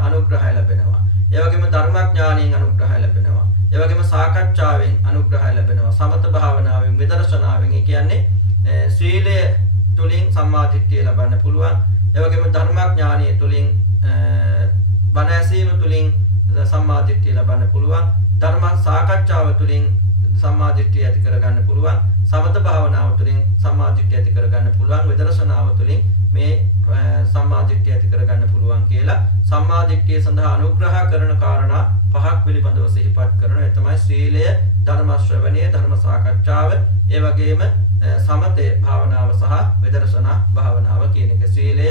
අනුග්‍රහය ලැබෙනවා. ඒ වගේම ධර්මඥානයෙන් අනුග්‍රහය ලැබෙනවා. ඒ වගේම සාකච්ඡාවෙන් අනුග්‍රහය ලැබෙනවා. සමත භාවනාවෙන්, විදර්ශනාවෙන්. ඒ කියන්නේ සීලය තුලින් සම්මා දිට්ඨිය ලබන්න පුළුවන්. ඒ වගේම ධර්මඥානය තුලින් බණ ඇසීම තුලින් සම්මා දිට්ඨිය ලබන්න පුළුවන්. ධර්ම සාකච්ඡාව තුලින් සම්මා දිට්ඨිය ඇති කරගන්න පුළුවන්. සමත භාවනාව තුළින් සම්මා දිට්ඨිය ඇති කරගන්න පුළුවන්. විදර්ශනාව තුළින් මේ සම්මා දිට්ඨිය ඇති කරගන්න පුළුවන් කියලා සම්මා දිට්ඨිය සඳහා අනුග්‍රහ කරන කාරණා 5ක් පිළිබඳව සිහිපත් කරනවා. ඒ තමයි සීලය, ධර්ම ශ්‍රවණය, ධර්ම සාකච්ඡාව, ඒ වගේම සමතේ භාවනාව සහ විදර්ශනා භාවනාව කියන එක. සීලය,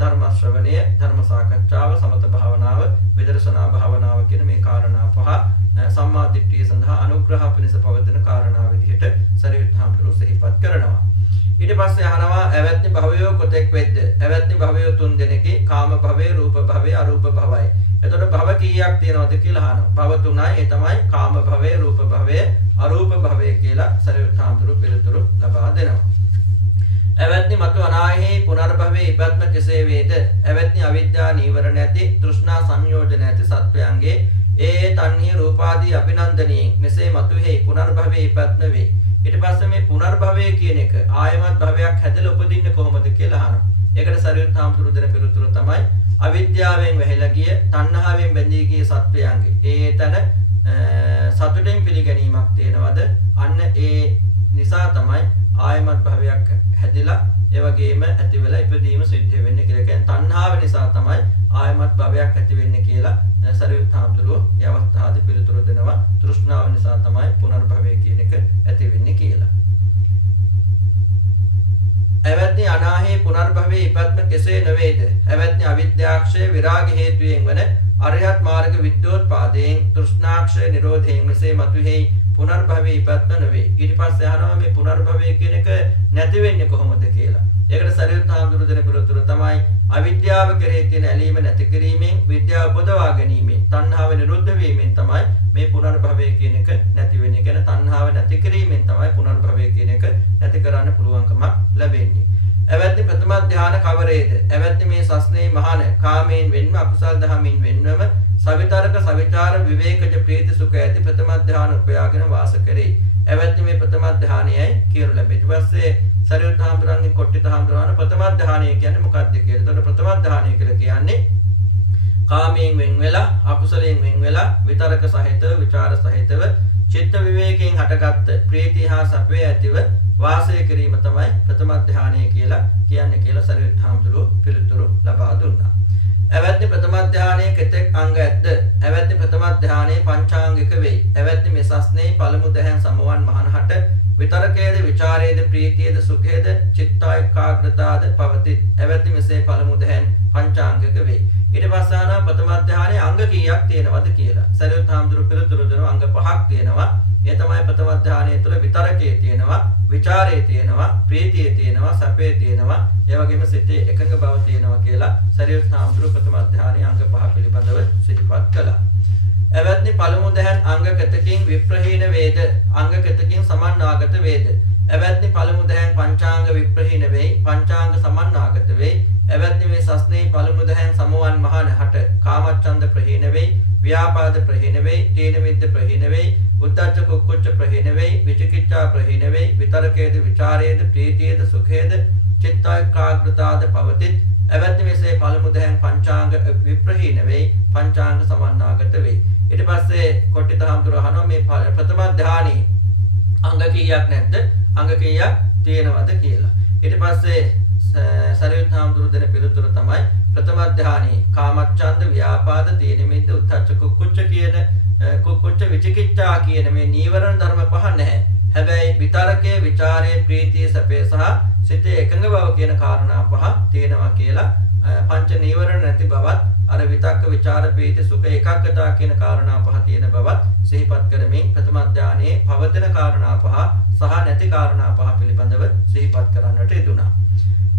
ධර්ම ශ්‍රවණය, ධර්ම සාකච්ඡාව, සමත භාවනාව, විදර්ශනා භාවනාව කියන මේ කාරණා 5 සම්මා දිට්ඨිය සඳහා අනුග්‍රහ පිණිස පවතින කාරණා විදිහට සරියුත් හාමුදුරුවෝ සිහිපත් කරනවා. ඊට පස්සේ අහනවා එවැත්නි භවය කොතෙක් වෙද්ද? එවැත්නි භවය 3 දෙනෙකි. කාම භවය, රූප භවය, අරූප භවය. එතකොට භව කීයක් තියෙනවද කියලා අහනවා. භව 3යි. ඒ තමයි කාම භවය, රූප භවය, අරූප භවය කියලා සරියුත් හාමුදුරුවෝ පිළිතුරු ලබා දෙනවා. එවැත්නි මතු අනායෙහි පුනර්භවයේ ඉපත්ම කෙසේ වේද? එවැත්නි අවිද්‍යා නීවරණ ඇති, තෘෂ්ණා සංයෝජන ඇති සත්වයන්ගේ ඒ තණ්හි රූපාදී අභිනන්දනයෙන් මෙසේ මතුෙහි පුනර්භවයේ ඉපත්ම වේ. ඊට පස්සේ මේ පුනර්භවය කියන එක ආයමත් භවයක් හැදලා උපදින්නේ කොහොමද කියලා අහනවා. ඒකට සරියුත් හාමුදුරුවෝ දෙන පිළිතුර තමයි අවිද්‍යාවෙන් වැහිලා ගිය, තණ්හාවෙන් බැඳී ගිය සත්වයන්ගේ ඒ තන සතුටෙන් පිළිගැනීමක් තියෙනවද? අන්න ඒ නිසා තමයි ආයමත් භවයක් හැදිලා ඒ වගේම ඇති වෙලා ඉපදීම සිද්ධ වෙන්නේ කියලා. කියන්නේ තණ්හාව නිසා තමයි ආයමත් භවයක් ඇති වෙන්නේ කියලා සරියුත් හාමුදුරුවෝ මේ අවස්ථාවේ පිළිතුරු දෙනවා. තෘෂ්ණාව නිසා තමයි පුනර්භවය කියන එක ඇති වෙන්නේ කියලා. එවැත්නි අනාහේ පුනර්භවයේ ඉපත්ම කෙසේ නොවේද? එවැත්නි අවිද්‍යාක්ෂය විරාග හේතුයෙන් වන අරිහත් මාර්ග විද්‍යෝත්පාදයෙන් තෘෂ්ණාක්ෂය නිරෝධයෙන් මෙසේ මතුෙහි පුනර්භවයේ ඉපත්ම නොවේ. ඊට පස්සේ අහනවා මේ පුනර්භවය කියන එක නැති වෙන්නේ කොහොමද කියලා. ඒකට සරියුත් හාමුදුරුවෝ දෙන පිළිතුර තමයි අවිද්‍යාව කෙරෙහි තියෙන ඇලීම නැති කිරීමෙන්, විද්‍යාව උපදවා ගැනීමෙන්, තණ්හාව නිරුද්ධ වීමෙන් තමයි මේ පුනර්භවය කියන එක නැති වෙන්නේ. කියන්නේ තණ්හාව නැති කිරීමෙන් තමයි පුනර්භවය කියන එක නැති කරන්න පුළුවන්කම ලැබෙන්නේ. එවත්නි ප්‍රථම ධාන කවරේද? එවත්නි මේ සස්නේ මහාන කාමයෙන් වෙන්ව අකුසල් දහමින් වෙන්වම සවිතරක සවිචාර විවේකජ ප්‍රීති සුඛ ඇති ප්‍රථම ධාන උපයාගෙන වාස කරේ. එවත්නි මේ ප්‍රථම ධානයයි කියනු ලැබේ. ඊට පස්සේ සරියුත් හාමුදුරන්ගේ කොට්ටිත හාමුදුරන් ප්‍රථම ධානය කියන්නේ මොකක්ද කියලා. එතකොට ප්‍රථම ධානය කියලා කියන්නේ කාමයෙන් වෙන් වෙලා අකුසලයෙන් වෙන් වෙලා විතරක සහිතව විචාර සහිතව චිත්ත විවේකයෙන් හටගත් ප්‍රීතිය හා සපේ ඇතිව වාසය කිරීම තමයි ප්‍රථම ධානය කියලා කියන්නේ කියලා සරියුත් හාමුදුරුවෝ පිළිතුරු ලබා දුන්නා. එවත්නි ප්‍රථම ධානයේ කෙතෙක් අංග ඇද්ද? එවත්නි ප්‍රථම ධානයේ පංචාංගික වෙයි. එවත්නි මේ සස්නේ පළමු දහයන් සමවන් මහනහට විතරකයේද විචාරයේද ප්‍රීතියේද සුඛයේද චිත්තායකාග්‍රතාද පවති. එවත්නි මෙසේ පළමු දහයන් පංචාංගික වෙයි. ඊට පස්සේ ආන ප්‍රථම ධානයේ අංග කීයක් තියෙනවද කියලා. සරියුත් හාමුදුරුවෝ පිළිතුරු දෙනවා අංග 5ක් තියෙනවා. ඒ තමයි ප්‍රථම ධානයේ තුල විතරකයේ තියෙනවා, විචාරයේ තියෙනවා, ප්‍රීතියේ තියෙනවා, සැපේ තියෙනවා, ඒ වගේම සිතේ එකඟ බව තියෙනවා කියලා සරියුත් හාමුදුරුවෝ ප්‍රථම ධානයේ අංග 5 පිළිබඳව සිහිපත් කළා. එවත්නි පළමු දහයන් අංග කෙතකින් විප්‍රහීන වේද? අංග කෙතකින් සමන්නාගත වේද? එවත්නි පළමු දහයන් පංචාංග විප්‍රහීන වෙයි, පංචාංග සමන්නාගත වෙයි. එවත්නි මේ සස්නේ පළමු දහයන් සමවන් මහානහට කාමච්ඡන්ද ප්‍රහීන වෙයි, ව්‍යාපාද ප්‍රහීන වෙයි, තීන මිද්ද ප්‍රහීන වෙයි, උද්ධච්ච කුක්කුච්ච ප්‍රහීන වෙයි, විචිකිච්ඡා ප්‍රහීන වෙයි, විතරකේද විචාරයේද ප්‍රීතියේද සුඛයේද චිත්තායකාග්‍රතාද පවතිත්. එවත්නි මෙසේ පළමු දහයන් පංචාංග විප්‍රහීන වෙයි, පංචාංග සමන්නාගත වෙයි. ඊට පස්සේ කොට්ටිත හාමුදුරුවෝ අහනවා මේ ප්‍රථම ධානයේ අංග කීයක් නැද්ද? අංග කීයක් තියෙනවද කියලා. ඊට පස්සේ සරියුත් හාමුදුරුවෝ දෙන පිළිතුර තමයි ප්‍රථම ධානයේ කාමච්ඡන්ද ව්‍යාපාද තීන මිද්ද උද්ධච්ච කුක්කුච්ච කියන කුක්කුච්ච විචිකිච්ඡා කියන මේ නීවරණ ධර්ම පහ නැහැ. හැබැයි විතරකයේ විචාරයේ ප්‍රීතිය සැපේ සහ සිතේ එකඟ බව කියන කාරණා පහ තියෙනවා කියලා පංච නීවරණ නැති බවත් අර විතක්ක විචාර ප්‍රීති සුඛ ඒකාග්‍රතාව කියන කාරණා පහ තියෙන බවත් සිහිපත් කරමින් ප්‍රථම ධානයේ පවතින කාරණා පහ සහ නැති කාරණා පහ පිළිබඳව සිහිපත් කරන්නට යෙදුණා.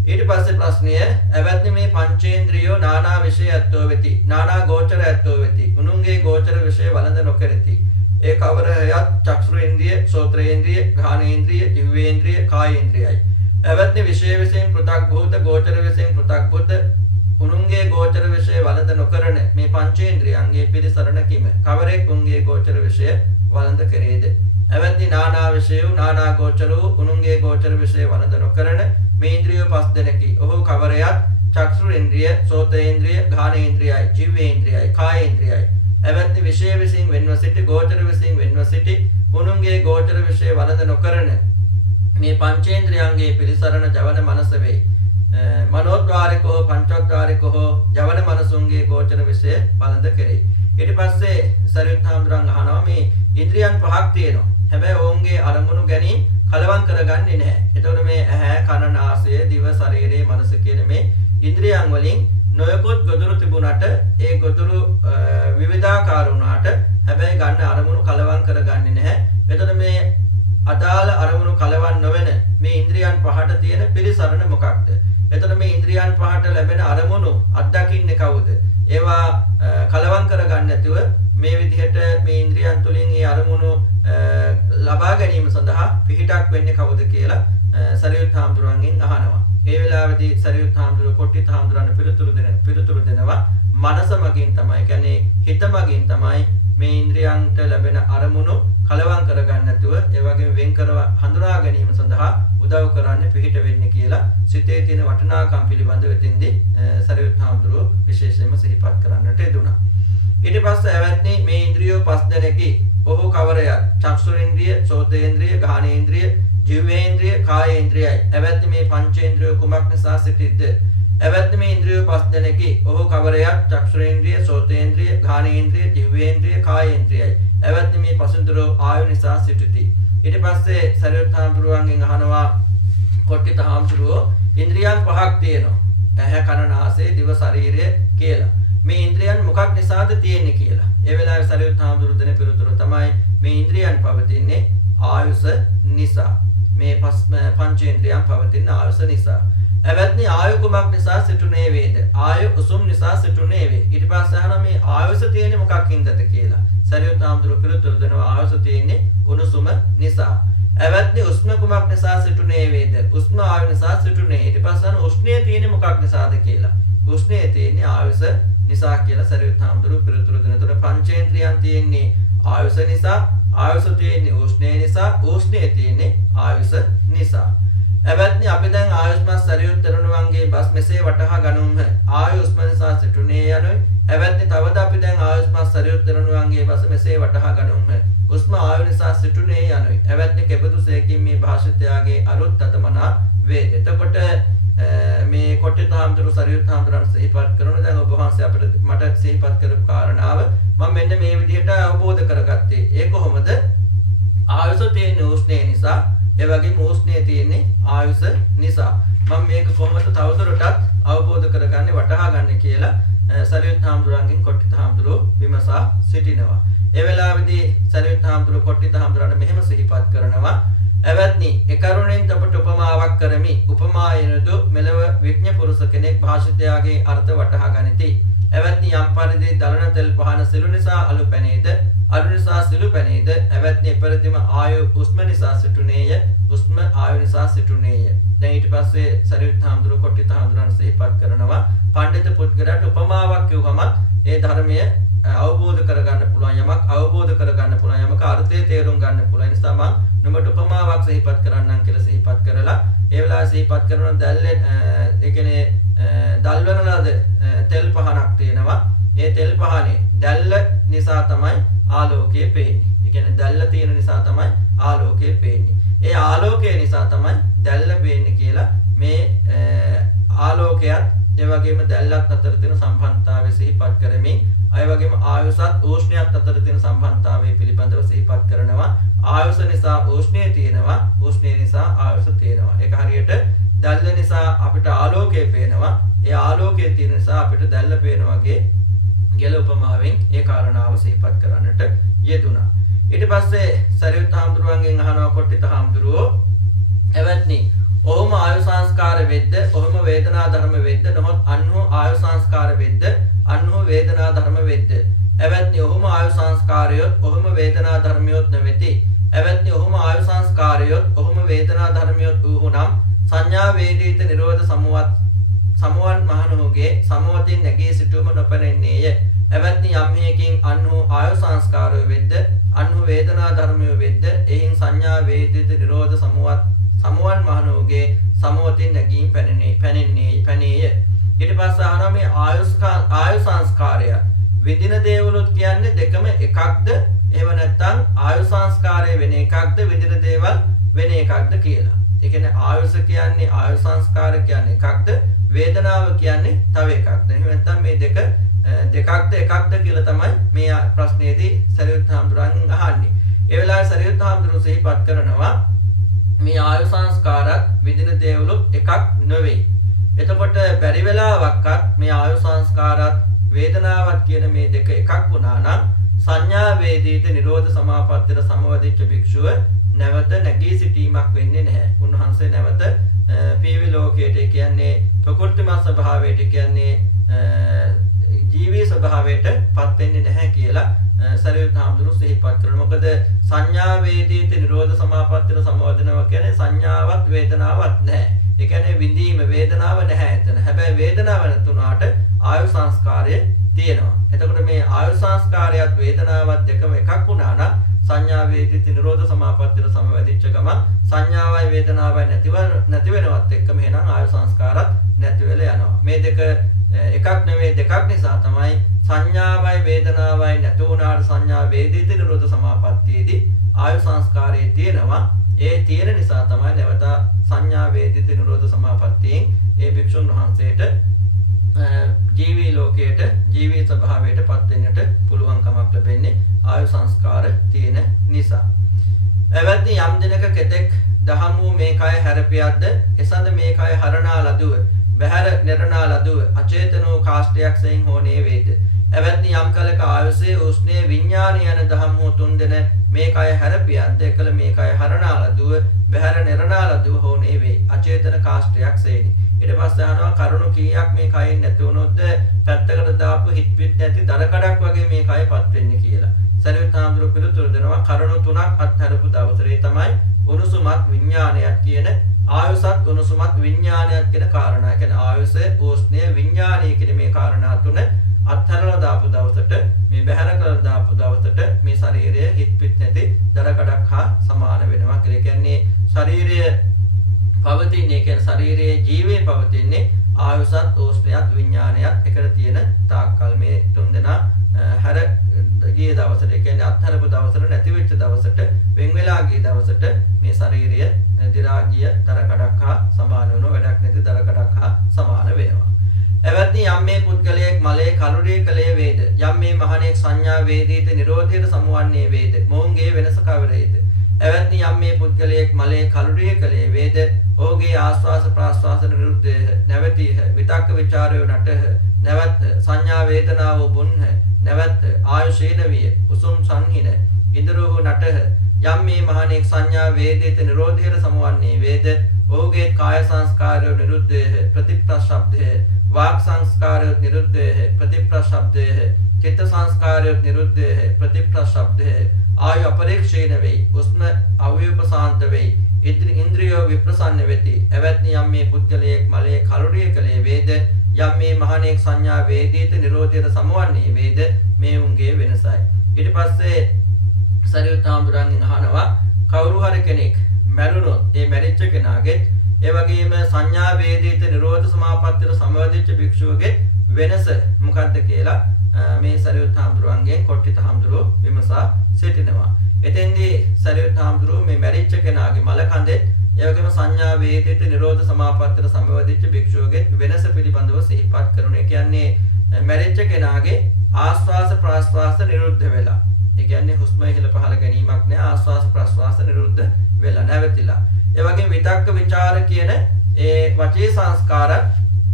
ඊට පස්සේ ප්‍රශ්නය එවත්නි මේ පංචේන්ද්‍රියෝ නානා විෂය ඇත්තෝ වෙති, නානා ගෝචර ඇත්තෝ වෙති, උනුන්ගේ ගෝචර විෂය වළඳ නොකරති. ඒ කවරයත් චක්ෂුරේන්ද්‍රිය, සෝත්‍රේන්ද්‍රිය, ඝානේන්ද්‍රිය, දිව්‍යේන්ද්‍රිය, කායේන්ද්‍රියයි. එවත්නි විෂය විෂයෙන් පෘථක් භූත, ගෝචර විෂයෙන් පෘථක් භූත, උනුන්ගේ ගෝචර විෂය වළඳ නොකරන මේ පංචේන්ද්‍රියන්ගේ පිළිසරණ කිම? කවරෙක් උන්ගේ ගෝචර විෂය වළඳ කෙරේද? එවත්නි නානා විෂයෝ නානා ගෝචරෝ උනුන්ගේ ගෝචර විෂය වළඳ නොකරන මේ ඉන්ද්‍රිය පස් දෙනකි. ඔහු කවරයත් චක්ෂුරේන්ද්‍රිය, සෝතේන්ද්‍රිය, ඝානේන්ද්‍රියයි, ජීවේන්ද්‍රියයි, කායේන්ද්‍රියයි. එවත්නි විෂය විසින් වෙන්ව සිටි, ගෝචර විසින් වෙන්ව සිටි, උනුන්ගේ ගෝචර විෂය වළඳ නොකරන මේ පංචේන්ද්‍රියන්ගේ පිළිසරණ ජවන මනස වේ. මනෝද්වාරිකෝ පංචෝද්වාරිකෝ ජවන මනසුන්ගේ ගෝචර විෂය වළඳ කෙරේ. ඊට පස්සේ සරියුත් හාමුදුරන් අහනවා මේ ඉන්ද්‍රියන් පහක් තියෙනවා. හැබැයි ඔවුන්ගේ අරමුණු ගැනීම කලවම් කරගන්නේ නැහැ. එතකොට මේ ඇහැ, කන, නාසය, දිව, ශරීරය, මනස කියන මේ ඉන්ද්‍රියන් වලින් නොයෙකුත් ගොදුරු තිබුණාට ඒ ගොදුරු විවිධාකාර වුණාට හැබැයි ගන්න අරමුණු කලවම් කරගන්නේ නැහැ. එතකොට මේ අදාළ අරමුණු කලවම් නොවන මේ ඉන්ද්‍රියන් පහට තියෙන පිළිසරණ මොකක්ද? එතකොට මේ ඉන්ද්‍රියන් පහට ලැබෙන අරමුණු අත්දකින්නේ කවුද? ඒවා කලවම් කරගන්න නැතුව මේ විදිහට මේ ඉන්ද්‍රියන් තුලින් ඒ අරමුණු ලබා ගැනීම සඳහා පිහිටක් වෙන්නේ කවුද කියලා සරියුත් හාමුදුරුවන්ගෙන් අහනවා. ඒ වෙලාවේදී සරියුත් හාමුදුරුවෝ කොට්ටිත හාමුදුරන්ට පිළිතුරු දෙනවා මනස මගින් තමයි, කියන්නේ හිත මගින් තමයි මේ ඉන්ද්‍රියන්ට ලැබෙන අරමුණු කලවම් කරගන්න නැතුව ඒ වගේම වෙන් කරව හඳුනා ගැනීම සඳහා උදව් කරන්නේ පිහිට වෙන්නේ කියලා සිතේ තියෙන වටිනාකම් පිළිබඳව එතෙන්දී සරියුත් හාමුදුරුවෝ විශේෂයෙන්ම සිහිපත් කරන්නට යෙදුණා. ඊට පස්සේ එවත්නි මේ ඉන්ද්‍රියෝ පස් දෙනකි. ඔහු කවරයත් චක්ෂුරේන්ද්‍රිය, සෝතේන්ද්‍රිය, ඝානේන්ද්‍රිය, ජීවේන්ද්‍රිය, කායේන්ද්‍රියයි. එවත්නි මේ පංචේන්ද්‍රිය කුමක් නිසා සිටිද්ද? එවත්නි මේ ඉන්ද්‍රියෝ පස් දෙනකි. ඔහු කවරයත් චක්ෂුරේන්ද්‍රිය, සෝතේන්ද්‍රිය, ඝානේන්ද්‍රිය, ජීවේන්ද්‍රිය, කායේන්ද්‍රියයි. එවත්නි මේ පසුඳුරෝ ආයු නිසා සිටිති. ඊට පස්සේ සරියුත් හාමුදුරුවන්ගෙන් අහනවා කොට්ටිත හාමුදුරුවෝ ඉන්ද්‍රියන් පහක් තියෙනවා. ඇහැ, කන, නාසය, දිව, ශරීරය කියලා. මේ ඉන්ද්‍රියන් මොකක් නිසාද තියෙන්නේ කියලා. ඒ වෙලාවේ සරියුත් හාමුදුරුවෝ දෙන පිළිතුර තමයි මේ ඉන්ද්‍රියන් පවතින්නේ ආයුෂ නිසා. මේ පංචේන්ද්‍රියන් පවතින ආයුෂ නිසා. එවත්නි ආයු කුමක් නිසා සිටුනේ වේද? ආයු උසුම් නිසා සිටුනේ වේ. ඊට පස්සේ අහනවා මේ ආයුෂ තියෙන්නේ මොකක් හින්දාද කියලා. සරියුත් හාමුදුරුවෝ පිළිතුරු දෙනවා ආයුෂ තියෙන්නේ උණුසුම නිසා. එවත්නි උෂ්ණ කුමක් නිසා සිටුනේ වේද? උෂ්ණ ආයු නිසා සිටුනේ. ඊට පස්සේ උෂ්ණයේ තියෙන්නේ මොකක් නිසාද කියලා. උෂ්ණයේ තියෙන්නේ ආයුෂ නිසා කියලා සරියුත් හාමුදුරුවෝ පිළිතුරු දෙනතොට පංචේන්ද්‍රියන් තියෙන්නේ ආයුෂ නිසා, ආයුෂ තියෙන්නේ උෂ්ණය නිසා, උෂ්ණයේ තියෙන්නේ ආයුෂ නිසා. එවත්නි අපි දැන් ආයුෂ්මත් සරියුත් තෙරණුවන්ගේ බස් මෙසේ වටහා ගනුම්හ. ආයුෂ්ම නිසා සිටුනේ යනුයි. එවත්නි තවද අපි දැන් ආයුෂ්මත් සරියුත් තෙරණුවන්ගේ බස් මෙසේ වටහා ගනුම්හ. උෂ්ම ආයු නිසා සිටුනේ යනුයි. එවත්නි කෙබඳු සේකින් මේ භාෂිතයාගේ අලුත් අතමනා වේද. එතකොට මේ කොට්ටිත හාමුදුරුවෝ සරියුත් හාමුදුරන් සිහිපත් කරන දැන් ඔබ වහන්සේ අපිට මට සිහිපත් කරපු කාරණාව මම මෙන්න මේ විදිහට අවබෝධ කරගත්තේ. ඒ කොහොමද? ආයුෂ තියෙන උෂ්ණය නිසා, ඒ වගේම උෂ්ණය තියෙන්නේ ආයුෂ නිසා. මම මේක කොහොමද තවදුරටත් අවබෝධ කරගන්නේ, වටහා ගන්න කියලා සරියුත් හාමුදුරන්ගෙන් කොට්ටිත හාමුදුරුවෝ විමසා සිටිනවා. ඒ වෙලාවේදී සරියුත් හාමුදුරුවෝ කොට්ටිත හාමුදුරන්ට මෙහෙම සිහිපත් කරනවා. එවත්නි එකරුණෙන් ඔබට උපමාවක් කරමි. උපමායනදු මෙලව විඥ පුරුෂ කෙනෙක් භාෂිතයාගේ අර්ථ වටහා ගනිති. එවත්නි යම් පරිදි දලන තෙල් පහන සිළු නිසා අලු පැනේද, අලු නිසා සිළු පැනේද. එවත්නි එපරිදිම ආයු උෂ්ම නිසා සිටුනේය, උෂ්ම ආයු නිසා සිටුනේය. දැන් ඊට පස්සේ සරියුත් හාමුදුරුවෝ කොට්ටිත හාමුදුරන් සිහිපත් කරනවා පඬිත පුද්ගලයාට උපමාවක් කියවම ඒ ධර්මය අවබෝධ කරගන්න පුළුවන්, යමක් අවබෝධ කරගන්න පුළුවන්, යමක අර්ථය තේරුම් ගන්න පුළුවන්. ඒ නිසා මම නුඹට උපමාවක් සිහිපත් කරන්නම් කියලා සිහිපත් කරලා ඒ වෙලාවේ සිහිපත් කරන දැල්ලේ ඒ කියන්නේ දල්වන ලද තෙල් පහනක් තියෙනවා. ඒ තෙල් පහනේ දැල්ල නිසා තමයි ආලෝකය පේන්නේ. ඒ කියන්නේ දැල්ල තියෙන නිසා තමයි ආලෝකය පේන්නේ. ඒ ආලෝකය නිසා තමයි දැල්ල පේන්නේ කියලා මේ ආලෝකයත් ඒ වගේම දැල්ලත් අතර තියෙන සම්බන්ධතාවය සිහිපත් කරමින් අය වගේම ආයුෂත් උෂ්ණයත් අතර තියෙන සම්බන්ධතාවය පිළිබඳව සිහිපත් කරනවා. ආයුෂ නිසා උෂ්ණය තියෙනවා, උෂ්ණය නිසා ආයුෂ තියෙනවා. ඒක හරියට දැල්ල නිසා අපිට ආලෝකය පේනවා, ඒ ආලෝකය තියෙන නිසා අපිට දැල්ල පේනවා වගේ ගැල උපමාවෙන් ඒ කාරණාව සිහිපත් කරන්නට යෙදුණා. ඊට පස්සේ සරියුත් හාමුදුරුවන්ගෙන් අහනවා කොට්ටිත හාමුදුරුවෝ, එවත්නි ඔහුම ආයු සංස්කාර වෙද්ද, ඔහුම වේදනා ධර්ම වෙද්ද, නොහොත් අන්හු ආයු සංස්කාර වෙද්ද, අන්හු වේදනා ධර්ම වෙද්ද. එවත්නි ඔහුම ආයු සංස්කාරයොත්, ඔහුම වේදනා ධර්මියොත් නොවේති. එවත්නි ඔහුම ආයු සංස්කාරයොත්, ඔහුම වේදනා ධර්මියොත් වූනම් සංඥා වේදිත නිරෝධ සමුවන් මහණුගේ සමවතින් නැගී සිටුම නොපෙනෙන්නේය. එවත්නි යම් හේකින් අන්හු ආයු සංස්කාරය වෙද්ද, අන්හු වේදනා ධර්මිය වෙද්ද, එයින් සංඥා වේදිත නිරෝධ සමුවන් මහණුගේ සමවතින් නැගී පැනෙන්නේය. ඊට පස්සේ අහනවා මේ ආයු සංස්කාරය විදින දේවලුත් කියන්නේ දෙකම එකක්ද, එහෙම නැත්නම් ආයු සංස්කාරය වෙන එකක්ද, විදින දේවල් වෙන එකක්ද කියලා. ඒ කියන්නේ ආයුෂ කියන්නේ, ආයු සංස්කාර කියන්නේ එකක්ද, වේදනාව කියන්නේ තව එකක්ද. එහෙම නැත්නම් මේ දෙකක්ද එකක්ද කියලා තමයි මේ ප්‍රශ්නේදී සරියුත් හාමුදුරන් අහන්නේ. ඒ වෙලාවේ සරියුත් හාමුදුරුවෝ සිහිපත් කරනවා මේ ආයු සංස්කාරත් විදින දේවලුත් එකක් නෙවෙයි. එතකොට බැරි වෙලාවක්වත් මේ ආයු සංස්කාරත් වේදනාවත් කියන මේ දෙක එකක් වුණා නම් සංඥා වේදිත නිරෝධ සමාපත්තියට සමවදිච්ච භික්ෂුව නැවත නැගී සිටීමක් වෙන්නේ නැහැ. උන්වහන්සේ නැවත පීවි ලෝකයට, කියන්නේ ප්‍රකෘතිමත් ස්වභාවයට, කියන්නේ ජීවී ස්වභාවයට පත් වෙන්නේ නැහැ කියලා සරියුත් හාමුදුරුවෝ සිහිපත් කරනවා. මොකද සංඥා වේදිත නිරෝධ සමාපත්තියට සමවදිනවා කියන්නේ සංඥාවක් වේදනාවක් නැහැ. ඒ කියන්නේ විඳීම වේදනාව නැහැ එතන. හැබැයි වේදනාව නැතුණාට ආයු සංස්කාරය තියෙනවා. එතකොට මේ ආයු සංස්කාරයත් වේදනාවත් දෙකම එකක් වුණා නම් සංඥා වේදිත නිරෝධ සමාපත්තියට සමවැදිච්ච ගමන් සංඥාවයි වේදනාවයි නැති වෙනවත් එක්කම එහෙනම් ආයු සංස්කාරත් නැති වෙලා යනවා. මේ දෙක එකක් නෙවෙයි දෙකක් නිසා තමයි සංඥාවයි වේදනාවයි නැතු වුණාට සංඥා වේදිත නිරෝධ සමාපත්තියේදී ආයු සංස්කාරයේ තියෙනවා. ඒ තියෙන නිසා තමයි නැවත සංඥා වේදිත නිරෝධ සමාපත්තියෙන් ඒ භික්ෂුන් වහන්සේට ජීවී ලෝකයට, ජීවී ස්වභාවයට පත් වෙන්නට පුළුවන්කමක් ලැබෙන්නේ ආයු සංස්කාර තියෙන නිසා. එවත්නි යම් දිනක කෙතෙක් දහම් වූ මේ කය හැරපියද්ද, එසඳ මේ කය හරණා ලදුව, බහැර නිරණා ලදුව, අචේතනෝ කාෂ්ඨයක් සෙයින් හෝනේ වේද. එවත්නි යම් කලක ආයුසේ උස්නේ විඥාන යන දහම් වූ තුන් දෙන මේ කය හැරපියද්ද, එකල මේ කය හරණා ලදුව, බහැර නිරණා ලදුව හෝනේ වේ. අචේතන කාෂ්ඨයක් සෙයිනි. ඊට පස්සේ අහනවා කරුණු කීයක් මේ කයෙන් නැති වුණොත්ද පැත්තකට දාපු හිට පිට නැති දරකඩක් වගේ මේ කයපත් වෙන්නේ කියලා. සරියුත් හාමුදුරුවෝ පිළිතුරු දෙනවා කරුණු තුනක් අත්හැරපු දවසේ තමයි උණුසුමත් විඥානයක් කියන ආයුසත් උණුසුමත් විඥානයක් කියන කාරණා. කියන්නේ ආයුෂය, උෂ්ණය, විඥානය කියන මේ කාරණා තුන අත්හැරලා දාපු දවසට, මේ බහැර කරලා දාපු දවසට මේ ශරීරය හිත් පිට නැති දරකඩක් හා සමාන වෙනවා කියලා. කියන්නේ ශරීරය පවතින්නේ, කියන්නේ ශරීරයේ ජීවේ පවතින්නේ ආයුෂත් උෂ්ණයත් විඥානයත් එකට තියෙන තාක්කල්. මේ තුන් දෙනා හැර ගිය දවසට, කියන්නේ අත්හැරපු දවසට, නැති වෙච්ච දවසට, වෙන් වෙලා ගිය දවසට මේ ශරීරය දිරා ගිය දරකඩක් හා සමාන වෙනවා. වැඩක් නැති දරකඩක් හා සමාන වෙනවා. එවත්නි යම් මේ පුද්ගලයෙක් මලේ කලුරිය කලේ වේද, යම් මේ මහණෙක් සංඥා වේදීත නිරෝධයට සමුවන්නේ වේද, මොවුන්ගේ වෙනස කවරේද? එවත්නි යම් මේ පුද්ගලයෙක් මලේ කලුරිය කලේ වේද, ඔහුගේ ආස්වාස ප්‍රාස්වාස නිරුද්ධය නැවතීහ, විතක්ක ਵਿਚාරය නටහ, නැවත සංඥා වේදනාව බුන්හ, නැවත ආයුෂේන විය, උසුම් සංහින ඉන්ද්‍රෝහ නටහ. යම් මේ මහණෙක් සංඥා වේදිත නිරෝධයට සමුවන්නේ වේද, ඔහුගේ කාය සංස්කාරය නිරුද්ධය ප්‍රතිප්‍රශබ්දය, වාක් සංස්කාරය නිරුද්ධය ප්‍රතිප්‍රශබ්දය, චිත්ත සංස්කාරය නිරුද්ධය ප්‍රතිප්‍රශබ්දය, ආයු අපරික්ෂේණ වෙයි, උස්ම අව්‍යපසාන්ත වෙයි, ඉන්ද්‍රියෝ විප්‍රසන්න වෙති. එවත්නි යම් මේ පුද්ගලයෙක් මලේ කලුරිය කලේ වේද, යම් මේ මහණෙක් සංඥා වේදිත නිරෝධයට සමුවන්නේ වේද, මේ උන්ගේ වෙනසයි. ඊට පස්සේ සරියුත් හාමුදුරන්ගෙන් අහනවා, කවුරු හරි කෙනෙක් මැරුණොත් ඒ මැරිච්ච කෙනාගෙත්, ඒ වගේම සංඥා වේදිත නිරෝධ සමාපත්තියට සමවදිච්ච භික්ෂුවගේ වෙනස මොකක්ද කියලා මේ සරියුත් හාමුදුරන්ගෙන් කොට්ටිත හාමුදුරුවෝ විමසා සිටිනවා. එතෙන්දී සරියුත් හාමුදුරුවෝ මේ මැරිච්ච කෙනාගේ මල කඳෙත්, ඒ වගේම සංඥා වේදිත නිරෝධ සමාපත්තියට සමවදිච්ච භික්ෂුවගේ වෙනස පිළිබඳව සිහිපත් කරනවා. කියන්නේ මැරිච්ච කෙනාගේ ආස්වාස ප්‍රාස්වාස නිරුද්ධ වෙලා, ඒ කියන්නේ හුස්ම ඉහළ පහළ ගැනීමක් නෑ, ආස්වාස ප්‍රාස්වාස නිරුද්ධ වෙලා නැවතිලා. ඒ වගේම විතක්ක ਵਿਚාර කියන ඒ වචී සංස්කාර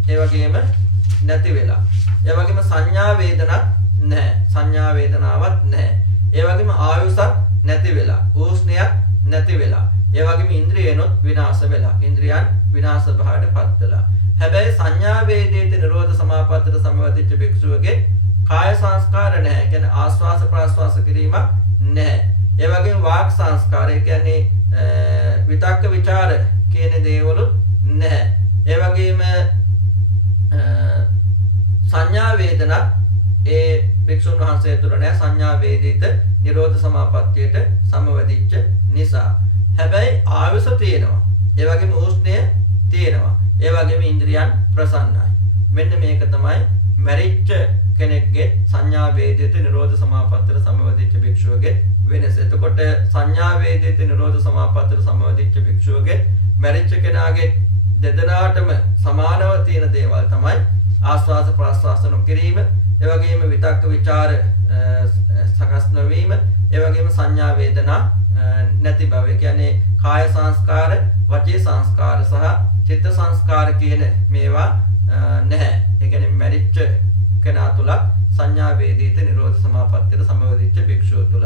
ඒ වගේම නැති වෙලා. ඒ වගේම සංඥා වේදනක් නැහැ. සංඥා වේදනාවක් නැහැ. ඒ වගේම ආයුසත් නැති වෙලා. උෂ්ණයක් නැති වෙලා. ඒ වගේම ඉන්ද්‍රියනොත් විනාශ වෙලා. ඉන්ද්‍රියන් විනාශ භාවයට පත් වෙලා. හැබැයි සංඥා වේදිත නිරෝධ සමාපත්තියට සමවදිච්ච භික්ෂුවගේ කාය සංස්කාර නැහැ. කියන්නේ ආස්වාස ප්‍රාස්වාස කිරීමක් නැහැ. ඒ වගේම වාක් සංස්කාරය කියන්නේ විතක්ක ਵਿਚාර කියන දේවලු නැහැ. ඒ වගේම සංඥා වේදනත් ඒ භික්ෂුන් වහන්සේ තුළ නැහැ. සංඥා වේදිත නිරෝධ සමාපත්තියට සමවදිච්ච නිසා. හැබැයි ආයුෂ තියෙනවා. ඒ වගේම උෂ්ණය තියෙනවා. ඒ වගේම ඉන්ද්‍රියන් ප්‍රසන්නයි. මෙන්න මේක තමයි මැරිච්ච කෙනෙක්ගේ සංඥා වේදිත නිරෝධ සමාපත්තියට සමවදිච්ච භික්ෂුවගේ වෙනස. එතකොට සංඥා වේදිත නිරෝධ සමාපත්තියට සමවදිච්ච භික්ෂුවගේ මැරිච්ච කෙනාගේ දෙදෙනාටම සමානව තියෙන දේවල් තමයි ආස්වාස ප්‍රාස්වාස නොකිරීම, ඒ වගේම විතක්ක ਵਿਚාර සකස් නොවීම, ඒ වගේම සංඥා වේදනා නැති බව. ඒ කියන්නේ කාය සංස්කාර, වචී සංස්කාර සහ චිත්ත සංස්කාර කියන මේවා නැහැ. ඒ කියන්නේ මැරිච්ච කෙනා තුල සංඥා වේදිත නිරෝධ සමාපත්තියට සමවදිච්ච භික්ෂුව තුල.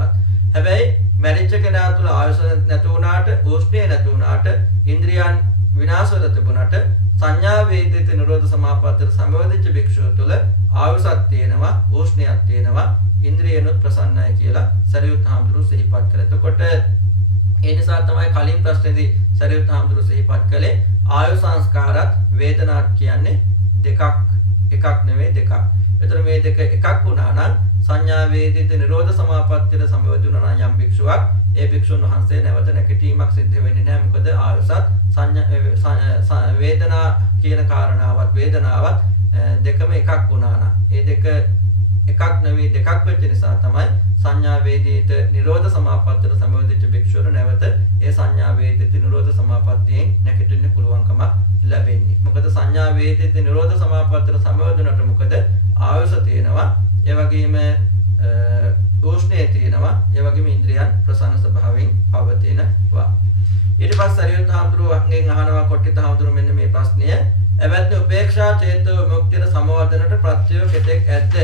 හැබැයි මැරිච්ච කෙනා තුල ආයුෂ නැතු වුණාට, උෂ්ණය නැතු වුණාට, ඉන්ද්‍රියන් විනාශ වෙලා තිබුණාට, සංඥා වේදිත නිරෝධ සමාපත්තියට සමවදිච්ච භික්ෂුව තුල ආයුෂක් තියෙනවා, උෂ්ණයක් තියෙනවා, ඉන්ද්‍රියනොත් ප්‍රසන්නයි කියලා සරියුත් හාමුදුරුවෝ සිහිපත් කළා. එතකොට ඒ නිසා තමයි කලින් ප්‍රශ්නේදී සරියුත් හාමුදුරුවෝ සිහිපත් කළේ ආයු සංස්කාරත් වේදනාත් කියන්නේ දෙකක්, එකක් නෙවෙයි දෙකක්. එතන මේ දෙක එකක් වුණා නම් සංඥා වේදිත නිරෝධ සමාපත්තියට සමවැදුණා නම් යම් භික්ෂුවක්, ඒ භික්ෂුන් වහන්සේ නැවත නැගිටීමක් සිද්ධ වෙන්නේ නැහැ. මොකද ආයුසත් සංඥා වේදනා කියන කාරණාවත් වේදනාවත් දෙකම එකක් වුණා නම්, ඒ දෙක එකක් නෙවෙයි දෙකක් වෙච්ච නිසා තමයි සංඥා වේදිත නිරෝධ සමාපත්තියට සමවැදිච්ච භික්ෂුවට නැවත ඒ සංඥා වේදිත නිරෝධ සමාපත්තියෙන් නැගිටින්න පුළුවන්කම ලැබෙන්නේ. මොකද සංඥා වේදිත නිරෝධ සමාපත්තියට සමවැදුනට මොකද ආයුෂ තියෙනවා, ඒ වගේම උෂ්ණය තියෙනවා, ඒ වගේම ඉන්ද්‍රියන් ප්‍රසන්න ස්වභාවයෙන් පවතිනවා. ඊට පස්සේ සරියුත් හාමුදුරුවන්ගෙන් අහනවා කොට්ටිත හාමුදුරුවෝ මෙන්න මේ ප්‍රශ්නය. එවත්නි උපේක්ෂා චේතෝ විමුක්තියට සමවදනට ප්‍රත්‍යය කෙතෙක් ඇද්ද?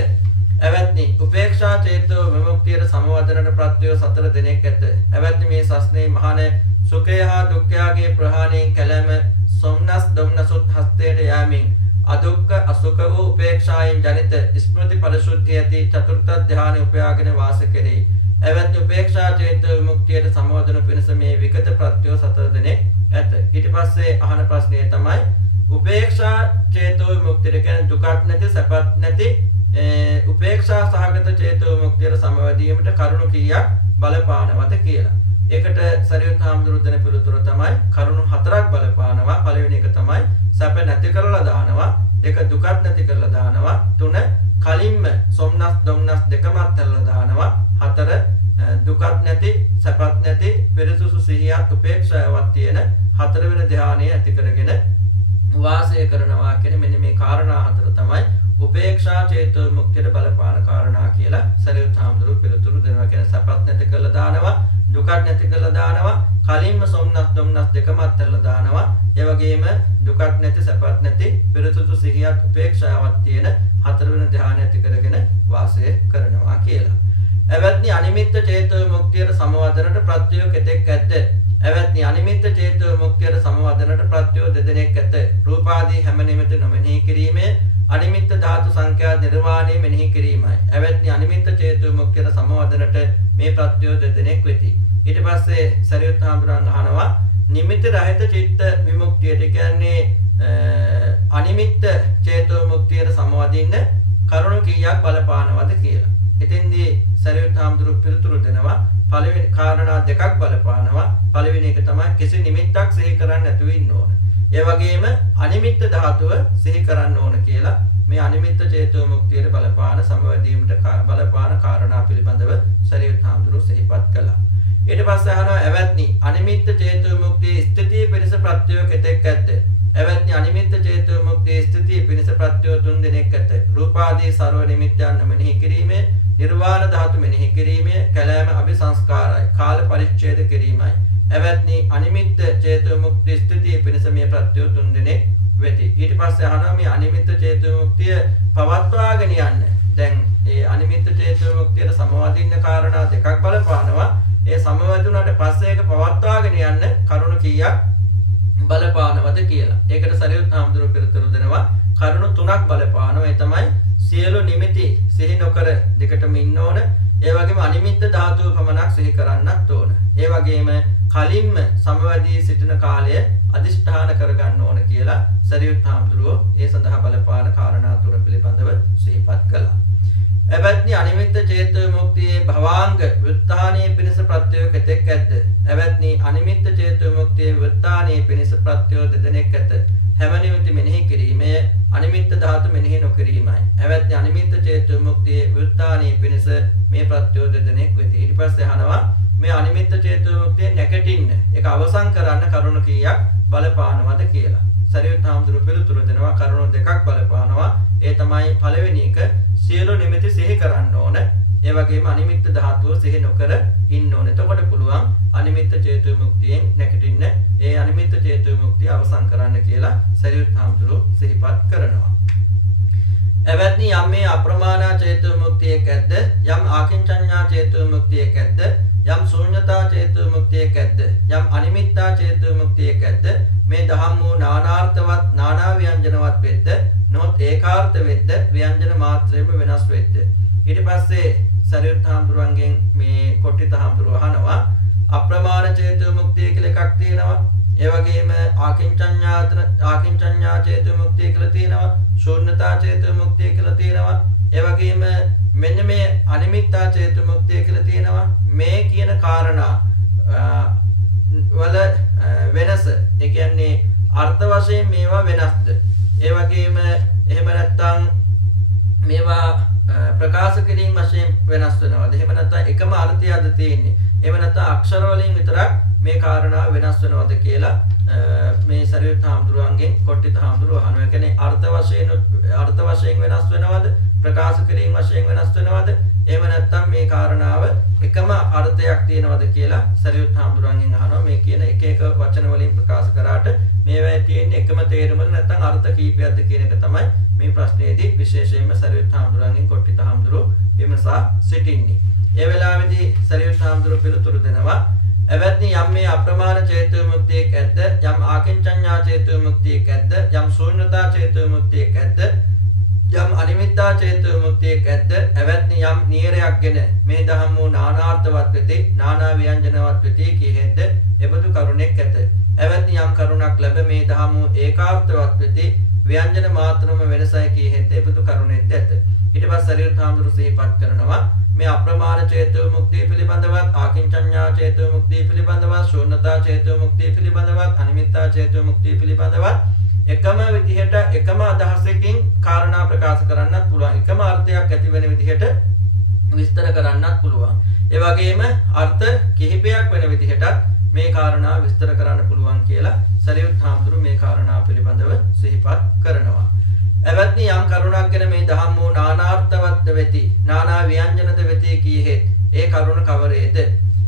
එවත්නි උපේක්ෂා චේතෝ විමුක්තියට සමවදනට ප්‍රත්‍යය 4 දෙනෙක් ඇත. එවත්නි මේ සස්නේ මහාන සුඛය හා දුක්ඛයාගේ ප්‍රහාණයෙන් කැළැම සොම්නස් දොම්නසුත් හස්තයට යෑමෙන් අදුක්ඛ අසුඛ වූ උපේක්ෂායෙන් ජනිත ස්මෘති පරිශුද්ධිය ඇති චතුර්ථ ධානය උපයාගෙන වාස කෙරේ. එවත්නි උපේක්ෂා චේතෝ විමුක්තියට සමවදන පිණිස මේ විගත ප්‍රත්‍යය 4 දෙනෙක් ඇත. ඊට පස්සේ අහන ප්‍රශ්නය තමයි උපේක්ෂා චේතෝ විමුක්තිය කියන්නේ දුකක් නැති සැපත් නැති උපේක්ෂා සහගත චේතෝ විමුක්තියට සමවැදීමට කරුණු කීයක් බලපානවද කියලා. ඒකට සරියුත් හාමුදුරුවෝ දෙන පිළිතුර තමයි කරුණු 4ක් බලපානවා. පළවෙනි එක තමයි සැප නැති කරලා දානවා. දෙක දුකක් නැති කරලා දානවා. තුන කලින්ම සොම්නස් දොම්නස් දෙකම අත්හැරලා දානවා. හතර දුකක් නැති සැපත් නැති පෙරසුසු සිහියක් උපේක්ෂාවක් තියෙන හතරවෙනි ධානය ඇති කරගෙන වාසය කරනවා කියන මෙන්න මේ කාරණා හතර තමයි උපේක්ෂා චේතෝ විමුක්තියට බලපාන කාරණා කියලා සරියුත් හාමුදුරුවෝ පිළිතුරු දෙනවා. කියන සැපත් නැති කරලා දානවා, දුකක් නැති කරලා දානවා, කලින්ම සොම්නස් දොම්නස් දෙකම අත්හැරලා දානවා. ඒ වගේම දුකක් නැති සැපත් නැති පෙරසුසු සිහියක් උපේක්ෂාවක් තියෙන හතරවෙනි ධානය ඇති කරගෙන වාසය කරනවා කියලා. එවත්නි අනිමිත්ත චේතෝ විමුක්තියට සමවදනට ප්‍රත්‍යය කෙතෙක් ඇද්ද? එවත්නි අනිමිත්ත චේතෝ විමුක්තියට සමවදනට ප්‍රත්‍යය දෙදෙනෙක් ඇත. රූපාදී හැම නිමිති නොමෙනෙහි කිරීමේ අනිමිත්ත ධාතු සංඛ්‍යා නිර්වාණය මෙනෙහි කිරීමයි. එවත්නි අනිමිත්ත චේතෝ විමුක්තියට සමවදනට මේ ප්‍රත්‍යය දෙදෙනෙක් වෙති. ඊට පස්සේ සරියුත් හාමුදුරන් අහනවා නිමිති රහිත චිත්ත විමුක්තියට කියන්නේ අනිමිත්ත චේතෝ විමුක්තියට සමවදින්න කරුණු කීයක් බලපානවද කියලා. එතෙන්දී සරියුත් හාමුදුරුවෝ පිළිතුරු දෙනවා පළවෙනි කාරණා දෙකක් බලපානවා. පළවෙනි එක තමයි කිසි නිමිත්තක් සිහි කරන්නේ නැතුව ඉන්න ඕන. ඒ වගේම අනිමිත්ත ධාතුව සිහි කරන්න ඕන කියලා මේ අනිමිත්ත චේතෝ විමුක්තියට බලපාන සමවැදීමට බලපාන කාරණා පිළිබඳව සරියුත් හාමුදුරුවෝ සිහිපත් කළා. ඊට පස්සේ අහනවා එවත්නි අනිමිත්ත චේතෝ විමුක්තියේ ස්ථිතිය පිණිස ප්‍රත්‍යය කෙතෙක් ඇද්ද? එවත්නි අනිමිත්ත චේතෝ විමුක්තියේ ස්ථිතිය පිණිස ප්‍රත්‍යය 3 දෙනෙක් ඇත. රූපාදී ਸਰව නිමිත්තයන් මෙනෙහි කිරීමේ, නිර්වාණ ධාතු මෙනෙහි කිරීමේ, කලෑම අபிසංස්කාරයි, කාල පරිච්ඡේද කිරීමයි. එවත්නි අනිමිත්ත චේතෝ විමුක්තියේ ස්ථිතිය පිණිස මේ ප්‍රත්‍යය 3 දෙනෙක් වෙති. ඊට පස්සේ අහනවා මේ අනිමිත්ත චේතෝ විමුක්තිය පවත්වාගෙන යන්න. දැන් ඒ අනිමිත්ත චේතෝ විමුක්තියට සමවදින්න කාරණා දෙකක් බලපානවා. ඒ සමවැදුණාට පස්සේ ඒක පවත්වාගෙන යන්න කරුණු කීයක් බලපානවද කියලා. ඒකට සරියුත් හාමුදුරුවෝ පිළිතුරු දෙනවා කරුණු 3ක් බලපානවා. ඒ තමයි සියලු නිමිති සිහි නොකර දිගටම ඉන්න ඕන. ඒ වගේම අනිමිත්ත ධාතුව පමණක් සිහි කරන්නත් ඕන. ඒ වගේම කලින්ම සමවැදී සිටින කාලය අදිෂ්ඨාන කරගන්න ඕන කියලා සරියුත් හාමුදුරුවෝ ඒ සඳහා බලපාන කාරණා 3 පිළිබඳව සිහිපත් කළා. එවත්නි අනිමිත්ත චේතෝ විමුක්තියේ භවාංග ව්‍යුත්ථානයේ පිණිස ප්‍රත්‍යය කෙතෙක් ඇද්ද? එවත්නි අනිමිත්ත චේතෝ විමුක්තියේ ව්‍යුත්ථානයේ පිණිස ප්‍රත්‍යය දෙදෙනෙක් ඇත. හැම නිමිති මෙනෙහි කිරීමේ, අනිමිත්ත ධාතු මෙනෙහි නොකිරීමයි. එවත්නි අනිමිත්ත චේතෝ විමුක්තියේ ව්‍යුත්ථානයේ පිණිස මේ ප්‍රත්‍යය දෙදෙනෙක් වෙති. ඊට පස්සේ අහනවා මේ අනිමිත්ත චේතෝ විමුක්තිය නැකටින්න ඒක අවසන් කරන්න කරුණු කීයක් බලපානවද කියලා. සරියුත් හාමුදුරුවෝ පිළිතුරු දෙනවා කරුණු දෙකක් බලපානවා. ඒ තමයි පළවෙනි එක සියලු නිමිති සිහි කරන්න ඕන. ඒ වගේම අනිමිත්ත ධාතුව සිහි නොකර ඉන්න ඕන. එතකොට පුළුවන් අනිමිත්ත චේතෝ විමුක්තියෙන් නැගිටින්න. ඒ අනිමිත්ත චේතෝ විමුක්තිය අවසන් කරන්න කියලා සරියුත් හාමුදුරුවෝ සිහිපත් කරනවා. එවත්නි යම් මේ අප්‍රමාණ චේතෝ විමුක්තියක් ඇද්ද? යම් ආකින්චඤ්ඤා චේතෝ විමුක්තියක් ඇද්ද? යම් ශූන්‍යතා චේතෝ විමුක්තියක් ඇද්ද? යම් අනිමිත්තා චේතෝ විමුක්තියක් ඇද්ද? මේ දහම් වූ නානාර්ථවත් නානා ව්‍යංජනවත් වෙද්ද? නොත් ඒකාර්ථ වෙද්ද? ව්‍යංජන මාත්‍රයෙන්ම වෙනස් වෙද්ද? ඊට පස්සේ සරියුත් හාමුදුරුවන්ගෙන් මේ කොට්ටිත හාමුදුරුවෝ අහනවා අප්‍රමාණ චේතෝ විමුක්තිය කියලා එකක් තියෙනවා. ඒ වගේම ආකින්චඤ්ඤා චේතෝ විමුක්තිය කියලා තියෙනවා. ශූන්‍යතා චේතෝ විමුක්තිය කියලා තියෙනවා. ඒ වගේම මෙන්න මේ අනිමිත්තා චේතෝ විමුක්තිය කියලා තියෙනවා. මේ කියන කාරණා වල වෙනස, ඒ කියන්නේ අර්ථ වශයෙන් මේවා වෙනස්ද? ඒ වගේම එහෙම නැත්නම් මේවා ප්‍රකාශ කිරීම වශයෙන් වෙනස් වෙනවද? එහෙම නැත්නම් එකම අර්ථයක්ද තියෙන්නේ? එහෙම නැත්නම් අක්ෂර වලින් විතරක් මේ කාරණා වෙනස් වෙනවද කියලා මේ සරියුත් හාමුදුරුවන්ගෙන් කොට්ටිත හාමුදුරුවෝ අහනවා. ඒ කියන්නේ අර්ථ වශයෙන් වෙනස් වෙනවද? ප්‍රකාශ කිරීම වශයෙන් වෙනස් වෙනවද? එහෙම නැත්නම් මේ කාරණාව එකම අර්ථයක් තියෙනවද කියලා සරියුත් හාමුදුරුවන්ගෙන් අහනවා. මේ කියන එක එක වචන වලින් ප්‍රකාශ කරාට මේවා තියෙන්නේ එකම තේරුමද නැත්නම් අර්ථ කීපයක්ද කියන එක තමයි මේ ප්‍රශ්නයේදී විශේෂයෙන්ම සරියුත් හාමුදුරුවන්ගෙන් කොට්ටිත හාමුදුරුවෝ විමසා සිටින්නේ. ඒ වෙලාවේදී සරියුත් හාමුදුරුවෝ පිළිතුරු දෙනවා එවත්නි යම් මේ අප්‍රමාණ චේතෝ විමුක්තියක් ඇද්ද? යම් ආකින්චඤ්ඤා චේතෝ විමුක්තියක් ඇද්ද? යම් ශූන්‍යතා චේතෝ විමුක්තියක් ඇද්ද? යම් අනිමිත්තා චේතෝ විමුක්තියක් ඇද්ද එවත්නි යම් නියරයක්ගෙන මේ දහම් වූ නානාර්ථවත් වෙති නානා ව්‍යංජනවත් වෙති කියෙද්ද එබඳු කරුණෙක් ඇත. එවත්නි යම් කරුණක් ලැබ මේ දහම් වූ ඒකාර්ථවත් වෙති ව්‍යංජන මාත්‍රම වෙනසයි කියෙද්ද එබඳු කරුණෙක්ද ඇත. ඊට පස්සේ සරියුත් හාමුදුරුවෝ සිහිපත් කරනවා මේ අප්‍රමාණ චේතෝ විමුක්තිය පිළිබඳවත් ආකින්චඤ්ඤා චේතෝ විමුක්තිය පිළිබඳවත් ශූන්‍යතා චේතෝ විමුක්තිය පිළිබඳවත් අනිමිත්තා චේතෝ විමුක්තිය පිළිබඳවත් එකම විදිහට එකම අදහසකින් කාරණා ප්‍රකාශ කරන්නත් පුළුවන්. එකම අර්ථයක් ඇති වෙන විදිහට විස්තර කරන්නත් පුළුවන්. ඒ වගේම අර්ථ කිහිපයක් වෙන විදිහටත් මේ කාරණා විස්තර කරන්න පුළුවන් කියලා සරියුත් හාමුදුරුවෝ මේ කාරණා පිළිබඳව සිහිපත් කරනවා. එවත්නි යම් කරුණක් ගැන මේ දහම් වූ නානාර්ථවත් වෙති නානා ව්‍යංජනද වෙති කීහෙත් ඒ කරුණ කවරේද?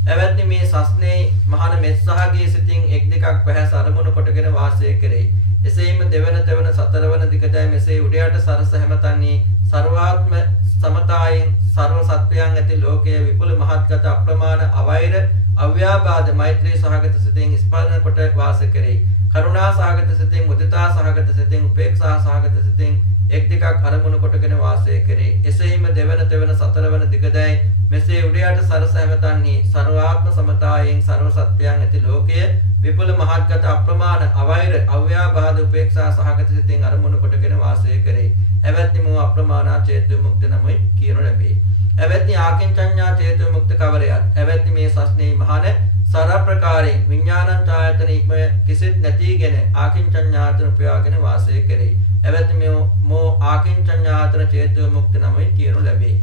එවත්නි මේ සස්නේ මහාන මෙත්සහගේ සිතින් එක් දෙකක් පැහැස අරමුණු කොටගෙන වාසය කෙරෙයි. එසේම දෙවන තෙවන සතරවන දිගටයි මෙසේ උඩයට සරස හැමතන්නේ ਸਰවාත්ම සමතායෙන් ਸਰව සත්වයන් ඇති ලෝකයේ විපුල මහත්ගත අප්‍රමාණ අවෛර අව්‍යාබාධ මෛත්‍රී සහගත සිතින් ස්පර්ශ කොට වාසය කෙරෙයි. කරුණා සහගත සිතින් මුදිතා සහගත සිතින් උපේක්ෂා සහගත සිතින් එක් දෙකක් අරමුණු කොටගෙන වාසය කෙරෙයි. එසේම දෙවන තෙවන සතරවන දිගටයි මෙසේ උඩයට සරස හැමතන්නේ ਸਰවාත්ම සමතායෙන් ਸਰව සත්වයන් ඇති ලෝකයේ විපුල මහත්ගත අප්‍රමාණ අවෛර අව්‍යාබාධ උපේක්ෂා සහගත සිතින් අරමුණු කොටගෙන වාසය කරේ. එවත්නි මෝ අප්‍රමාණ චේතෝ විමුක්ති නමයි කියනු ලැබේ. එවත්නි ආකින්චඤ්ඤා චේතෝ විමුක්ති කවරයත්? එවත්නි මේ සස්නේ මහාන සර ප්‍රකාරයෙන් විඥානං ඡායතන ඉක්ම කිසිත් නැතිගෙන ආකින්චඤ්ඤාතන උපයාගෙන වාසය කරේ. එවත්නි මෝ ආකින්චඤ්ඤාතන චේතෝ විමුක්ති නමයි කියනු ලැබේ.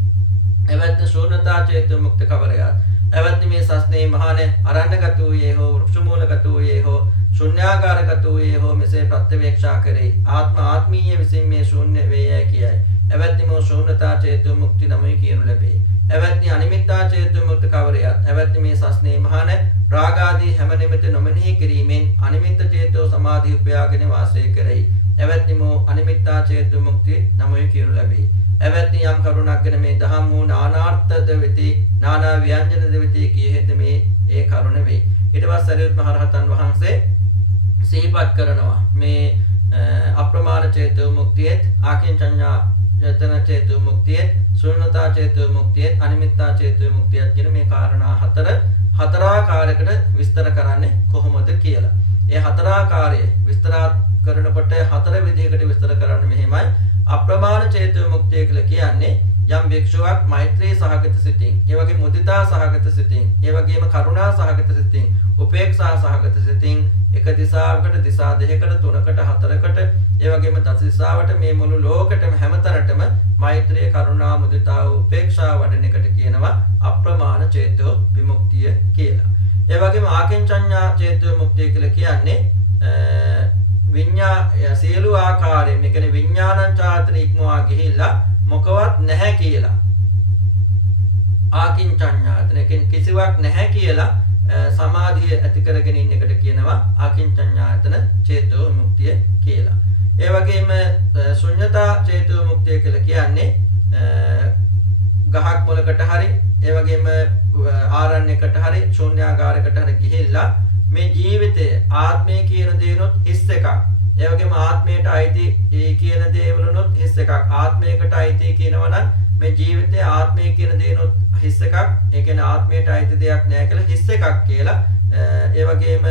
එවත්නි ශූන්‍යතා චේතෝ විමුක්ති කවරයත්? එවත්නි මේ සස්නේ මහාන අරණ්‍යගත වූයේ හෝ වෘක්ෂ මූලගත වූයේ හෝ ශුන්‍යාකාරගත වූයේ හෝ මෙසේ ප්‍රත්‍යවේක්ෂා කරේ. ආත්ම ආත්මීය විසින් මේ ශූන්‍ය වේයයි කියයි. එවත්නි මෝ ශූන්‍යතා චේතෝ විමුක්ති නමයි කියනු ලැබේ. එවත්නි අනිමිත්තා චේතෝ විමුක්ති කවරයත්? එවත්නි මේ සස්නේ මහාන රාග ආදී හැම නිමිති නොමෙනෙහි කිරීමෙන් අනිමිත්ත චේතෝ සමාධි උපයාගෙන වාසය කරයි. එවත්නි මෝ අනිමිත්තා චේතෝ විමුක්ති නමයි කියනු ලැබේ. එවත්නි යම් කරුණක් ගැන මේ දහම් වූ නානාර්ථද වෙති නානා ව්‍යංජනද වෙති කියෙහිද මේ ඒ කරුණ වේ. ඊට පස්සේ සරියුත් මහ රහතන් වහන්සේ සිහිපත් කරනවා මේ අප්‍රමාණ චේතෝ විමුක්තියත් ආකින්චඤ්ඤා චේතෝ විමුක්තියත් ශූන්‍යතා චේතෝ විමුක්තියත් අනිමිත්තා චේතෝ විමුක්තියත් කියන මේ කාරණා හතරාකාරයකට විස්තර කරන්නේ කොහොමද කියලා. ඒ හතරාකාරය විස්තර කරනකොට හතර විදිහකට විස්තර කරන්න මෙහෙමයි. අප්‍රමාණ චේතෝ විමුක්තිය කියලා කියන්නේ යම් භික්ෂුවක් මෛත්‍රී සහගත සිතින්, ඒ වගේ මුදිතා සහගත සිතින්, ඒ වගේම කරුණා සහගත සිතින්, උපේක්ෂා සහගත සිතින් එක දිශාවකට, දිශා දෙකකට, තුනකට, හතරකට, ඒ වගේම දස දිශාවට මේ මුළු ලෝකෙටම හැමතැනටම මෛත්‍රී, කරුණා, මුදිතා, උපේක්ෂා වඩන එකට කියනවා අප්‍රමාණ චේතෝ විමුක්තිය කියලා. ඒ වගේම ආකින්චඤ්ඤා චේතෝ විමුක්තිය කියලා කියන්නේ සියලු ආකාරයෙන් මේ කියන්නේ විඥානං ඡායතන ඉක්මවා ගිහිල්ලා මොකවත් නැහැ කියලා. ආකින්චඤ්ඤායතන කියන්නේ කිසිවක් නැහැ කියලා සමාධිය ඇති කරගෙන ඉන්න එකට කියනවා ආකින්චඤ්ඤායතන චේතෝ විමුක්තිය කියලා. ඒ වගේම ශුන්‍යතා චේතෝ විමුක්තිය කියලා කියන්නේ ගහක් මොලකට හරි ඒ වගේම ආරණ්‍යයකට හරි ශූන්‍යාකාරයකට හරි ගිහිල්ලා මේ ජීවිතය ආත්මය කියන දේනොත් හිස් එකක්. ඒ වගේම ආත්මයට අයිති ඒ කියන දේවලුනොත් හිස් එකක්. ආත්මයකට අයිති කියනවා නම් මේ ජීවිතය ආත්මය කියන දේනොත් හිස් එකක්. ඒ කියන්නේ ආත්මයට අයිති දෙයක් නැහැ කියලා හිස් එකක් කියලා. ඒ වගේම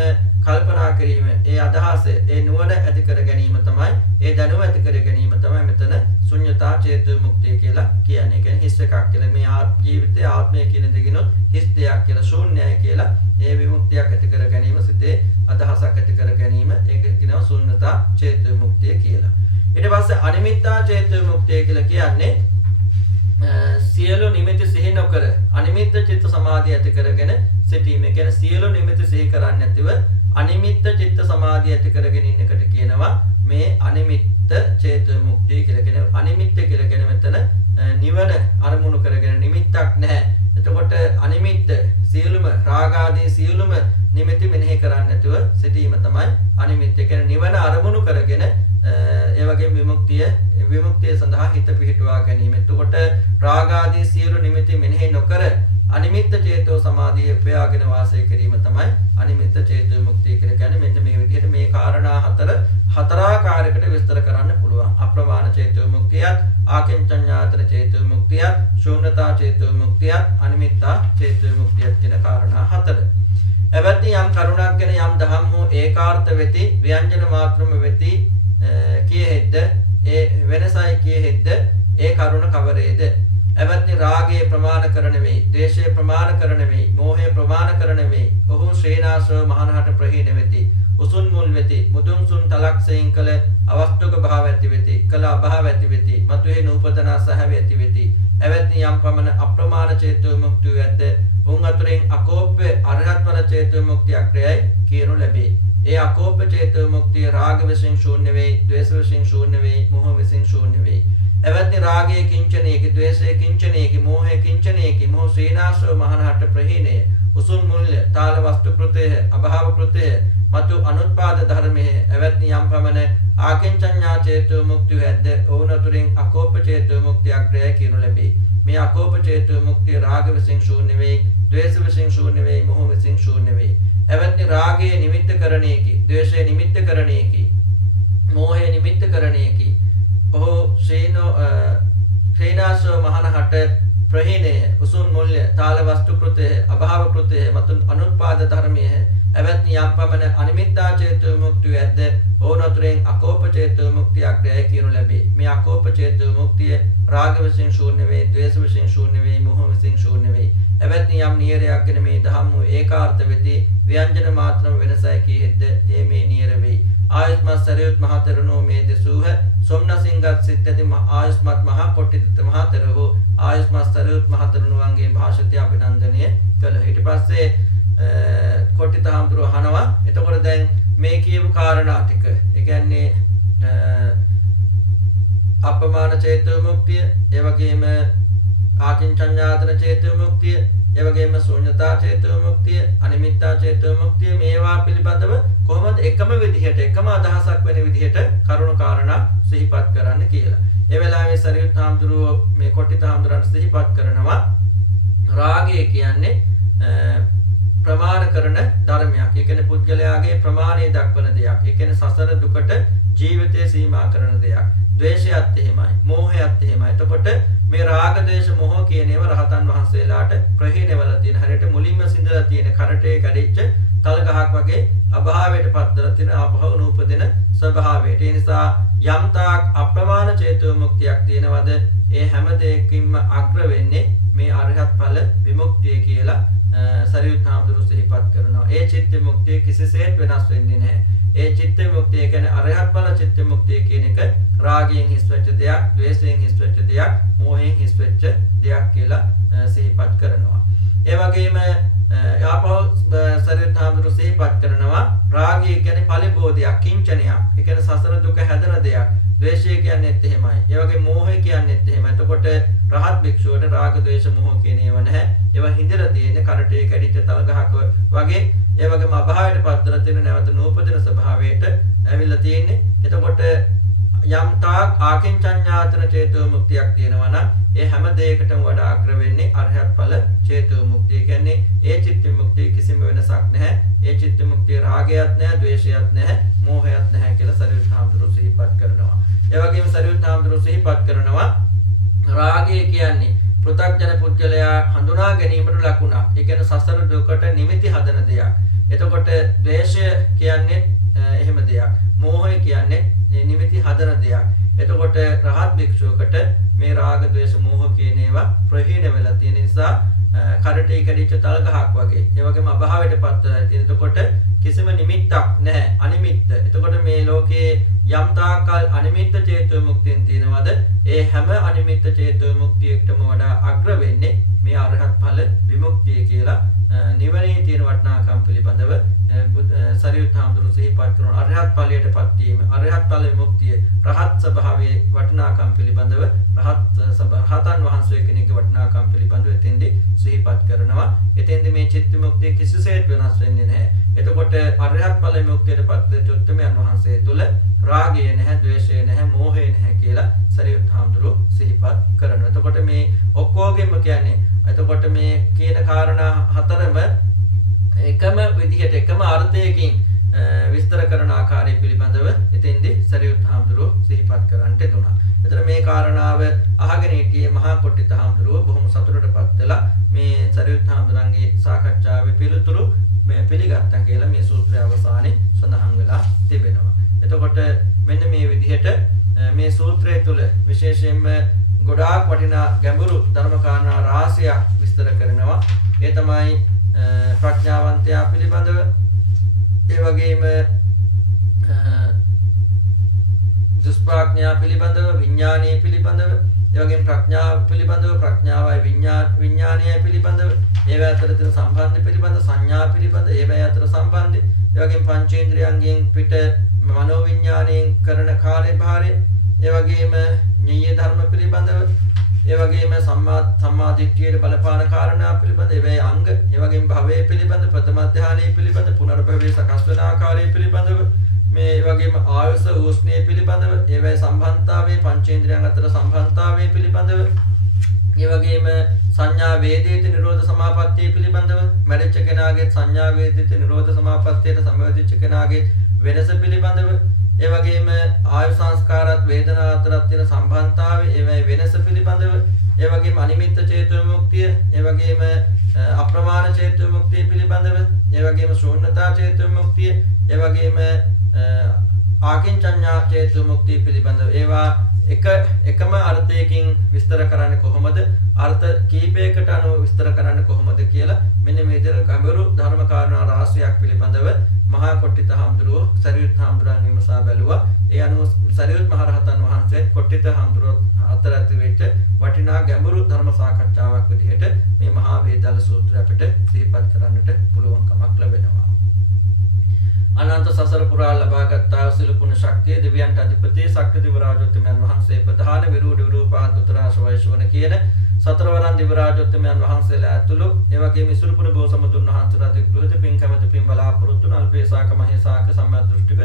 කල්පනා කිරීම, ඒ අදහස, ඒ නුවණ ඇති කර ගැනීම තමයි, ඒ දැනුම ඇති කර ගැනීම තමයි මෙතන ශුන්‍යතා චේතෝ විමුක්තිය කියලා කියන්නේ. කියන්නේ හිස් එකක් කියලා. මේ ජීවිතයේ ආත්මය කියන දෙකිනොත් හිස් දෙයක් කියලා, ශූන්‍යයි කියලා ඒ විමුක්තියක් ඇති කර ගැනීම, සිතේ අදහසක් ඇති කර ගැනීම, ඒක කියනවා ශුන්‍යතා චේතෝ විමුක්තිය කියලා. ඊට පස්සේ අනිමිත්තා චේතෝ විමුක්තිය කියලා කියන්නේ සියලු නිමිති සිහි නොකර අනිමිත්ත චිත්ත සමාධිය ඇති කරගෙන සිටීම. කියන්නේ සියලු නිමිති සිහි කරන්නේ නැතිව අනිමිත්ත චිත්ත සමාධිය ඇති කරගෙන ඉන්න එකට කියනවා මේ අනිමිත්ත චේතෝ විමුක්තිය කියලා. කියන්නේ අනිමිත්ත කියලා කියන්නේ මෙතන නිවන අරමුණු කරගෙන නිමිත්තක් නැහැ. එතකොට අනිමිත්ත සියලුම රාග ආදී සියලුම නිමිති මෙනෙහි කරන්නේ නැතුව සිටීම තමයි අනිමිත්ත. කියන්නේ නිවන අරමුණු කරගෙන ඒ වගේ විමුක්තිය සඳහා හිත පිහිටුවා ගැනීම. එතකොට රාග ආදී සියලු නිමිති මෙනෙහි නොකර අනිමිත්ත චේතෝ සමාධිය උපයාගෙන වාසය කිරීම තමයි අනිමිත්ත චේතෝ විමුක්තිය කියලා කියන්නේ. මෙන්න මේ විදිහට මේ කාරණා හතරාකාරයකට විස්තර කරන්න පුළුවන්. අප්‍රමාණ චේතෝ විමුක්තියත්, ආකින්චඤ්ඤායතන චේතෝ විමුක්තියත්, ශූන්‍යතා චේතෝ විමුක්තියත්, අනිමිත්තා චේතෝ විමුක්තියත් කියන කාරණා හතර. එවැනි යම් කරුණක් ගැන යම් දහම් හෝ ඒකාර්ථ වෙති ව්‍යංජන මාත්‍රම වෙති කියෙහිද ඒ වෙනසයි කියෙහිද ඒ කරුණ කවරේද? එවැනි රාගයේ ප්‍රමාණ කරන වෙයි, ද්වේෂයේ ප්‍රමාණ කරන වෙයි, මෝහයේ ප්‍රමාණ කරන වෙයි. ඔහු ශ්‍රේණාසව මහානහට ප්‍රහීන වෙති, උසුන් මුල් වෙති, මුදුන් සුන් තලක් සෙයින් කළ අවස්තුක භාව ඇති වෙති, කළ අභාව ඇති වෙති, මතුවේ නූපදනා සහව ඇති වෙති. එවැනි යම් පමණ අප්‍රමාණ චේතෝ විමුක්තිය ඇද්ද උන් අතුරින් අකෝප්‍ය අරහත් ඵල චේතෝ විමුක්තිය අග්‍රයයි කියනු ලැබේ. ඒ අකෝප්‍ය චේතෝ විමුක්තිය රාග වශයෙන් ශූන්‍ය වෙයි, ද්වේෂ වශයෙන් ශූන්‍ය වෙයි, මෝහ වශයෙන් ශූන්‍ය වෙයි. එවැනි රාගයේ කිංචනේකි, ද්වේෂයේ කිංචනේකි, මෝහයේ කිංචනේකි, මොහ සීනාසව මහානහට ප්‍රහීනය, උසුන් මුල්‍ය, තාල වස්තු කෘතය, අභාව කෘතය, මතු අනුත්පාද ධර්මයේ එවැනි යම් පමණ ආකින්චඤ්ඤා චේතෝ විමුක්තිය ඇද්ද ඔවුන් අතුරින් අකෝප චේතෝ විමුක්තිය අග්‍රය කියනු ලැබේ. මේ අකෝප චේතෝ විමුක්තිය රාග වශයෙන් ශූන්‍ය වෙයි, ද්වේෂ වශයෙන් ශූන්‍ය වෙයි, මෝහ වශයෙන් ශූන්‍ය වෙයි. එවැනි රාගයේ නිමිත්ත කරණේකි, ද්වේෂයේ නිමිත්ත කරණේකි, මෝහයේ නිමිත්ත කරණේකි. ඔහු ශ්‍රේණාසව මහානහට ප්‍රහීනය, උසුන් මුල්‍ය, තාල වස්තු කෘතය, අභාව කෘතය, මතු අනුත්පාද ධර්මයේ එවැනි යම් පමණ අනිමිත්තා චේතෝ විමුක්තිය ඇද්ද ඔවුන් අතුරින් අකෝප චේතෝ විමුක්තිය අග්‍රය කියනු ලැබේ. මේ අකෝප චේතෝ විමුක්තිය රාග වශයෙන් ශූන්‍ය වේ, ද්වේෂ වශයෙන් ශූන්‍ය වේ, මෝහ වශයෙන් ශූන්‍ය වේ. එවැනි යම් නියරයක් ගැන මේ දහම් වූ ඒකාර්ථ වෙති ව්‍යංජන මාත්‍රම වෙනසයි කියෙද්ද ඒ මේ නියර වෙයි. ආයස්මත් සරියුත් මහතෙරුණෝ මේ දෙසූහ සොම්නසින්ගත් සිත්තති ආයස්මත් මහා කොට්ටිත මහතෙරුහු ආයස්මත් සරියුත් මහතෙරුණුවන්ගේ භාෂිතය අභිනන්දනය කළ. ඊට පස්සේ කොට්ටිත හාමුදුරුවෝ අහනවා එතකොට දැන් මේ කියපු කාරණා ටික ඒ කියන්නේ අපමාන චේතෝ විමුක්තිය, ඒ වගේම ආකින්චඤ්ඤායතන චේතෝ විමුක්තිය, ඒ වගේම ශූන්‍යතා චේතෝ විමුක්තිය, අනිමිත්තා චේතෝ විමුක්තිය මේවා පිළිබඳව කොහොමද එකම විදිහට එකම අදහසක් වෙන විදිහට කරුණු කාරණා සිහිපත් කරන්න කියලා. ඒ වෙලාවේ සරියුත් හාමුදුරුවෝ මේ කොට්ටිත හාමුදුරන්ට සිහිපත් කරනවා රාගය කියන්නේ ප්‍රමාණ කරන ධර්මයක්. ඒ කියන්නේ පුද්ගලයාගේ ප්‍රමාණය දක්වන දෙයක්. ඒ කියන්නේ සසර දුකට ජීවිතය සීමා කරන දෙයක්. ද්වේෂයත් එහෙමයි, මෝහයත් එහෙමයි. එතකොට මේ රාග ද්වේෂ මොහ කියන ඒවා රහතන් වහන්සේලාට ප්‍රහීනවල තියෙන හැරෙට මුලින්ම සිඳලා තියෙන කරටේ කැඩිච්ච තල් ගහක් වගේ අභාවයට පත්වලා තියෙන ආපහු නූපදින ස්වභාවයට. ඒ නිසා යම් තාක් අප්‍රමාණ චේතෝ විමුක්තියක් තියෙනවද ඒ හැම දෙයකින්ම අග්‍ර වෙන්නේ මේ අරහත් ඵල විමුක්තිය කියලා සරියුත් හාමුදුරුවෝ සිහිපත් කරනවා. ඒ චිත්ත විමුක්තිය කිසිසේත් වෙනස් වෙන්නේ නැහැ. ඒ චිත්ත විමුක්තිය කියන්නේ අරහත් ඵල චිත්ත විමුක්තිය කියන එක රාගයෙන් හිස් වෙච්ච දෙයක්, ද්වේෂයෙන් හිස් වෙච්ච දෙයක්, මෝහයෙන් හිස් වෙච්ච දෙයක් කියලා සිහිපත් කරනවා. ඒ වගේම ආපහු සරියුත් හාමුදුරුවෝ සිහිපත් කරනවා රාගය කියන්නේ පරිබෝධයක්, කිංචනයක්. ඒ කියන්නේ සසර දුක හැදෙන දෙයක්. ද්වේෂය කියන්නේත් එහෙමයි. ඒ වගේ මෝහය කියන්නේත් එහෙමයි. එතකොට රහත් භික්ෂුවට රාග ද්වේෂ මෝහ කියන ඒවා නැහැ. ඒවා හිඳලා තියෙන්නේ කරටේ කැඩිච්ච තල් ගහක වගේ. ඒ වගේම අභාවයට පත්වලා තියෙන නැවත නූපදින ස්වභාවයට ඇවිල්ලා තියෙන්නේ. එතකොට යම් තාක් ආකින්චඤ්ඤායතන චේතෝ විමුක්තියක් තියෙනවා නම් ඒ හැම දෙයකටම වඩා අග්‍ර වෙන්නේ අරහත් ඵල චේතෝ විමුක්තිය. කියන්නේ ඒ චිත්ත විමුක්තිය කිසිම වෙනසක් නැහැ. ඒ චිත්ත විමුක්තිය රාගයක් නැහැ, ද්වේෂයක් නැහැ, මෝහයක් නැහැ කියලා සරියුත් හාමුදුරුවෝ සිහිපත් කරනවා. ඒ වගේම සරියුත් හාමුදුරුවෝ සිහිපත් කරනවා රාගය කියන්නේ පෘථග්ජන පුද්ගලයා හඳුනා ගැනීමට ලකුණක්. ඒ කියන්නේ සසර දුකට නිමිති හදන දෙයක්. එතකොට ද්වේෂය කියන්නේ එහෙම දෙයක්. මෝහය කියන්නේ නිමිති හදන දෙයක්. එතකොට රහත් භික්ෂුවකට මේ රාග ද්වේෂ මෝහ කියන ඒවා ප්‍රහීන වෙලා තියෙන නිසා කරටේ කැඩිච්ච තල් ගහක් වගේ. ඒ වගේම අභාවයට පත්වලා තියෙන. එතකොට කිසිම නිමිත්තක් නැහැ, අනිමිත්ත. එතකොට මේ ලෝකේ යම් තාකල් අනිමිත්ත චේතෝ විමුක්තියෙන් තියෙනවද ඒ හැම අනිමිත්ත චේතෝ විමුක්තියකටම වඩා අග්‍ර වෙන්නේ මේ අරහත් ඵල විමුක්තිය කියලා නිවනේ තියෙන වටිනාකම් පිළිබඳව සරියුත් හාමුදුරුවෝ සිහිපත් කරන අරහත් ඵලයටපත් වීම, අරහත් ඵල විමුක්තිය, රහත් ස්වභාවයේ වටිනාකම් පිළිබඳව රහතන් වහන්සේ කෙනෙකුගේ වටිනාකම් පිළිබඳව එතෙන්දී සිහිපත් කරනවා. එතෙන්දී මේ චිත්ත විමුක්තිය කිසිසේත් වෙනස් වෙන්නේ නැහැ. එතකොට අරහත් ඵල විමුක්තියටපත් වෙච්ච උත්තමයන් වහන්සේ තුල රාගය නැහැ, ද්වේෂය නැහැ, මෝහය නැහැ කියලා සරියුත් හාමුදුරුවෝ සිහිපත් කරනවා. එතකොට මේ ඔක්කොගෙම කියන්නේ එතකොට මේ කියන කාරණා හතරම එකම විදිහට එකම අර්ථයකින් විස්තර කරන ආකාරය පිළිබඳව එතෙන්දී සරියුත් හාමුදුරුවෝ සිහිපත් කරන්නට දුනා. එතන මේ කාරණාව අහගෙන හිටියේ මහා කොට්ටිත හාමුදුරුවෝ බොහොම සතුටටපත් වෙලා මේ සරියුත් හාමුදුරන්ගේ සාකච්ඡාවේ පිළිතුරු මේ පිළිගත්තා කියලා මේ සූත්‍රය අවසානයේ සඳහන් වෙලා තිබෙනවා. එතකොට මෙන්න මේ විදිහට මේ සූත්‍රය තුල විශේෂයෙන්ම ගොඩාක් වටිනා ගැඹුරු ධර්ම කාරණා රාශියක් විස්තර කරනවා. ඒ තමයි ප්‍රඥාවන්තයා පිළිබඳව, ඒ වගේම දුෂ්ප්‍රඥා පිළිබඳව, විඥානීය පිළිබඳව, ඒ වගේම ප්‍රඥාව පිළිබඳව, ප්‍රඥාවයි විඥානීය පිළිබඳව, ඒවා අතර තියෙන සම්බන්ධය පිළිබඳ, සංඥා පිළිබඳ, ඒවා අතර සම්බන්ධය, ඒ වගේම පංචේන්ද්‍රයන්ගෙන් පිට මනෝවිඥාණයෙන් කරන කාර්යභාරය, ඒ වගේම ඤෙය්‍ය ධර්ම පිළිබඳව, ඒ වගේම සම්මා දිට්ඨියට බලපාන කාරණා පිළිබඳ, ඒවේ අංග, ඒ වගේම භවයේ පිළිබඳ, ප්‍රථම ධානයේ පිළිබඳ, පුනර්භවයේ සකස් වෙන ආකාරය පිළිබඳව, මේ වගේම ආයුෂ උෂ්ණයේ පිළිබඳව, ඒවේ සම්බන්ධතාවයේ පංචේන්ද්‍රයන් අතර සම්බන්ධතාවයේ පිළිබඳව, ඒ වගේම සංඥා වේදිත නිරෝධ සමාපත්තිය පිළිබඳව, මැරිච්ච කෙනාගේ සංඥා වේදිත නිරෝධ සමාපත්තියට සමවැදිච්ච කෙනාගේ වෙනස පිළිබඳව, ඒ වගේම ආයු සංස්කාරات වේදනා අතරත් තියෙන සම්බන්ධතාවය, ඒවයි වෙනස පිළිබඳව, ඒ වගේම අනිමිත්ත චේතෝ විමුක්තිය, ඒ වගේම අප්‍රමාණ චේතෝ විමුක්තිය පිළිබඳව, ඒ වගේම ශූන්‍යතා චේතෝ විමුක්තිය, ඒ වගේම ආකින්චඤ්ඤා චේතෝ විමුක්තිය පිළිබඳව, ඒවා එකම අර්ථයකින් විස්තර කරන්නේ කොහොමද, අර්ථ කීපයකට අනුව විස්තර කරන්නේ කොහොමද කියලා මෙන්න මේ විදිහට ගැඹුරු ධර්ම කාරණා රාශියක් පිළිබඳව මහා කොට්ටිත හාමුදුරුවෝ සරියුත් හාමුදුරන් විමසා බැලුවා. ඒ අනුව සරියුත් මහරහතන් වහන්සේ කොට්ටිත හාමුදුරුවෝ අතර ඇති වෙච්ච වටිනා ගැඹුරු ධර්ම සාකච්ඡාවක් විදිහට මේ මහා වේදාල සූත්‍රය අපිට සිහිපත් කරන්නට පුළුවන්කමක් ලැබෙනවා. අනන්ත සසර පුරා ලබාගත් සියලු පුණ්‍ය ශක්තිය දෙවියන්ට අධිපති ශක්ති දිව රාජෝත්තමයන් වහන්සේ ප්‍රධාන විරූඪ විරූපාන්තතරාශ වෛශ්වන කියන සතරවරන් දිව රාජෝත්තමයන් වහන්සේලා ඇතුළු ඒ වගේම ඉසුරුපුර බෝසමතුන් වහන්සේලා දිග්ගෘහිත පින් කැමැති පින් බලාපොරොත්තු වන අල්පේසාක මහේසාක සම්මා දෘෂ්ටික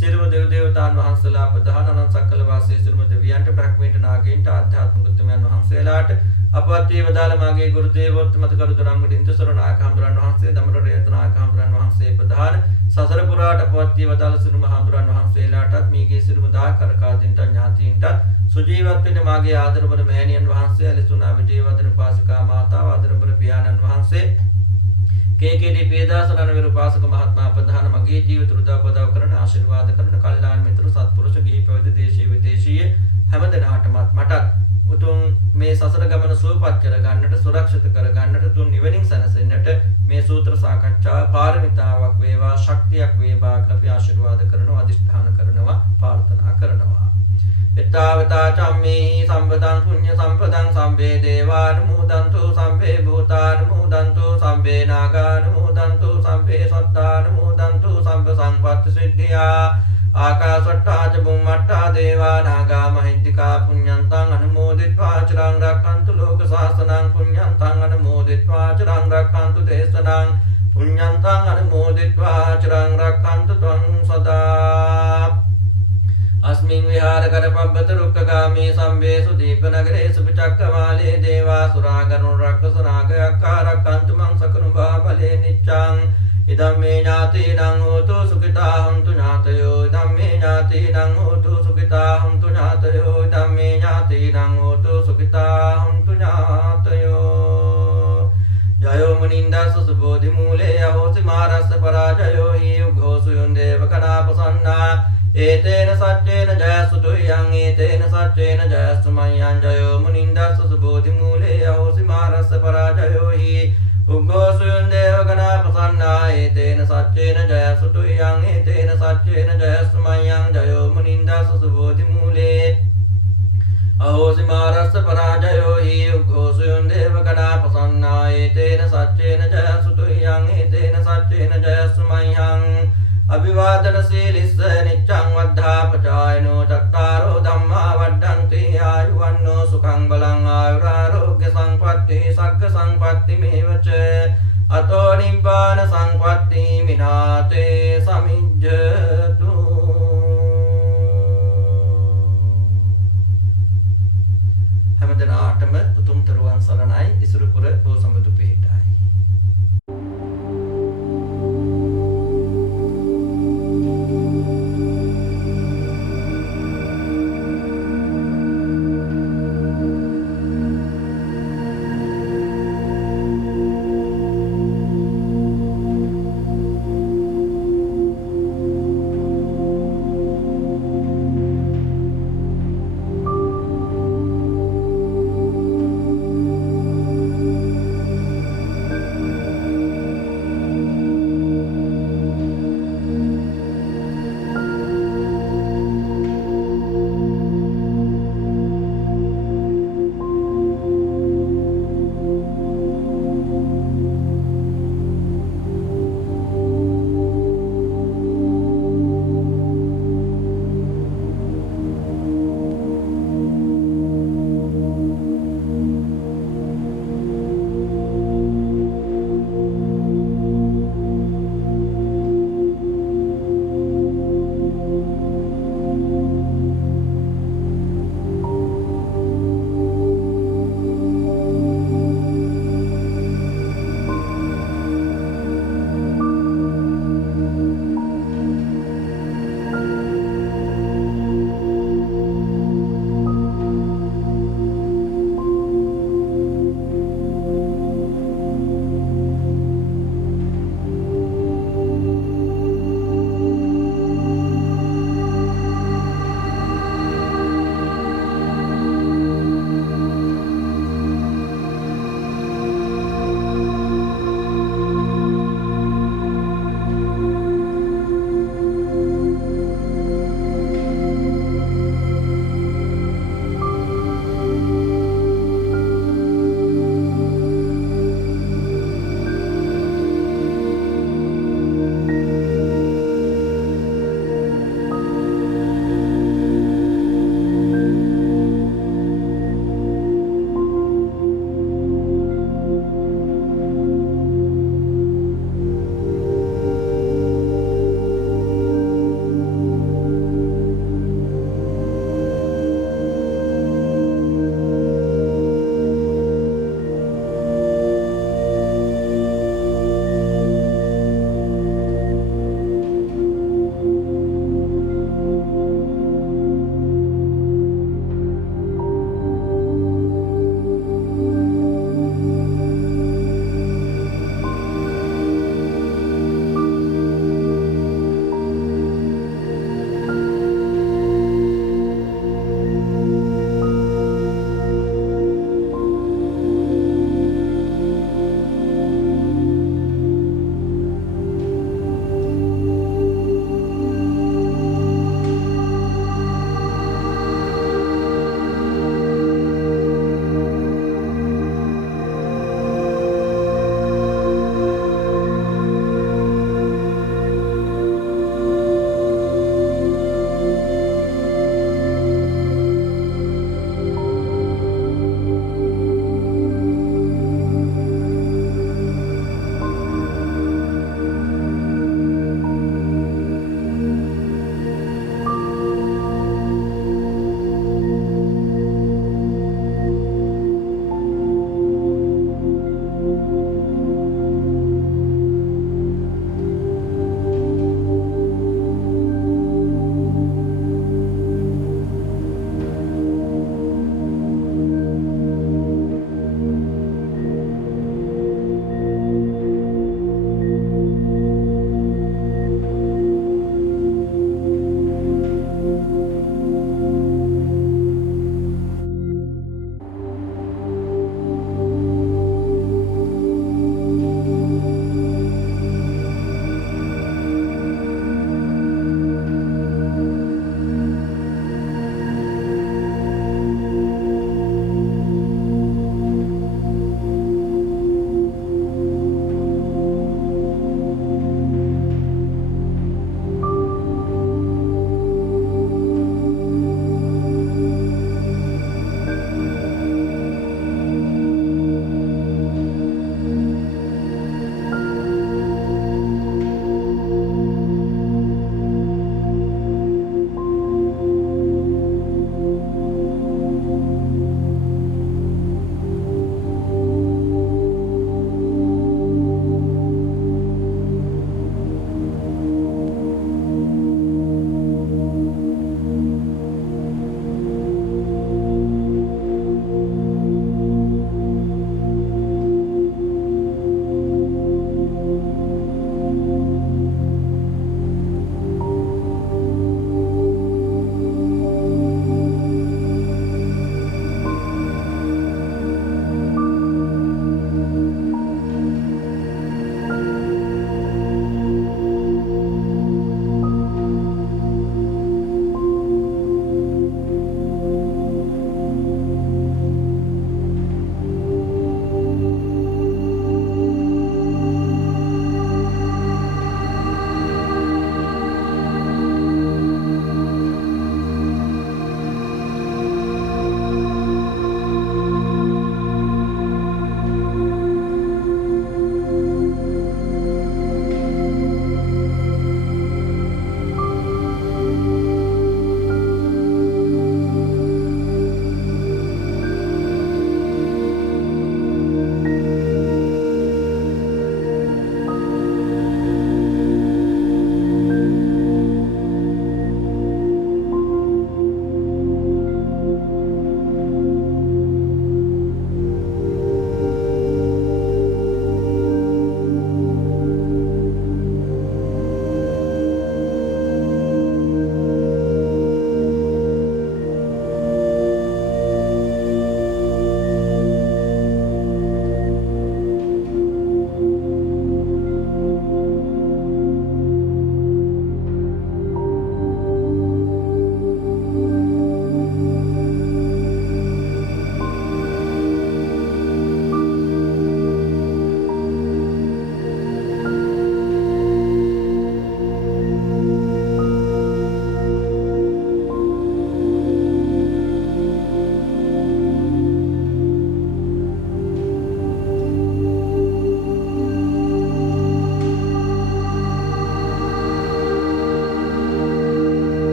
සියලු දේව දේවතාන් වහන්සේලා ප්‍රධාන අනන්ත සකල වාසී සියලුම දෙවියන්ට බ්‍රහ්මීන්ට නාගයින්ට ආධ්‍යාත්මික උතුමයන් වහන්සේලාට අපවත් වේවදාල මාගේ ගුරු දේවෝත්තම මතකරු දරංගුඩ ඉන්දසර නායක හඳුරන් වහන්සේ දමර රේත නායක හඳුරන් වහන්සේ ප්‍රධාන සසර පුරාට අපවත් වේවදාල සිළුම හඳුරන් වහන්සේලාටත් මේගේ සිළුම දායකර කාදින්ට ඥාතීන්ටත් සුජීවත් වෙන මාගේ ආදරබර මෑණියන් වහන්සේ අලිසුනා විජේවර්ධන පාසිකා මාතාව ආදරබර පියාණන් වහන්සේ කේකේඩී පේදාස රණවීර උපාසක මහත්මයා ප්‍රධාන මගේ ජීවිත උදාපදව කරන ආශිර්වාද කරන කල්යාණ මිත්‍ර සත්පුරුෂ ගිහි පැවිදි දේශීය විදේශීය හැමදෙනාටමත් මටත් උතුම් මේ සසර ගමන සුවපත් කර ගන්නට සුරක්ෂිත කර ගන්නට තුන් නිවනින් සැනසෙන්නට මේ සූත්‍ර සාකච්ඡාව පාරමිතාවක් වේවා ශක්තියක් වේවා කියලා අපි ආශිර්වාද කරනවා අදිෂ්ඨාන කරනවා ප්‍රාර්ථනා කරනවා. එතාවතා චම්මේහි සම්පතං පුඤ්ඤ සම්පතං සම්බේ දේවානුමෝදන්තු සම්බේ භූතානුමෝදන්තු සම්බේ නාගානුමෝදන්තු සම්බේ සත්තානුමෝදන්තු සම්බ සංපත්ති සිද්ධියා ආකාශට්ටා ච බුම්මට්ටා දේවා නාග මහින්దికා පුඤ්ඤන්තං අනුමෝදිත්වා චිරං රක්ඛන්තු ලෝක සාසනං පුඤ්ඤන්තං අනුමෝදිත්වා චිරං රක්ඛන්තු දේශනං පුඤ්ඤන්තං අනුමෝදිත්වා චිරං රක්ඛන්තු ත්වං සදා अस्मिन् विहारकर पब्बत रुक्कगामी सम्बेषु दीपनगरेषु पिचक्कमाले देवासुरागरुणरक्षसनागयक्कारक्कन्तु मं सकनुभाबले निच्चां इदं मे ज्ञातीनां होतु सुखिता हन्तु ज्ञातयो इदं मे ज्ञातीनां होतु सुखिता हन्तु ज्ञातयो इदं मे ज्ञातीनां होतु सुखिता हन्तु ज्ञातयो जयो मुनिन्दस्स सुबोधिमूले अहोसि मारस्य पराजयो हि उघोषु युन्देवकनापसन्ना एतेन सच्चेन जयस्तु तुह्यं एतेन सच्चेन जयस्तु मह्यं जयो मुनिन्दस्स सुबोधिमूले अहोसि मारस्य पराजयो हि उग्घोषु युन्देवगणापसन्ना एतेन सच्चेन जयस्तु तुह्यं एतेन सच्चेन जयस्तु मह्यं जयो मुनिन्दस्स सुबोधिमूले अहोसि मारस्य पराजयो हि उग्घोषु युन्देवगणापसन्ना एतेन सच्चेन जयस्तु तुह्यं एतेन सच्चेन जयस्तु मह्यं अभिवादनशीलिस्स निच्चं वद्धापचायनो चत्तारो धम्मा वर्धन्ति आयुवन्नो सुखं बलं आयुरारोग्य संपत्ति सग्ग संपत्तिमेव च अतो निब्बान संपत्ति विनाते समिज्जतु හැමදෙනා දෙනාටම උතුම් තෙරුවන් සරණයි. ඉසුරුපුර බෝසඹදු පිහිටයි.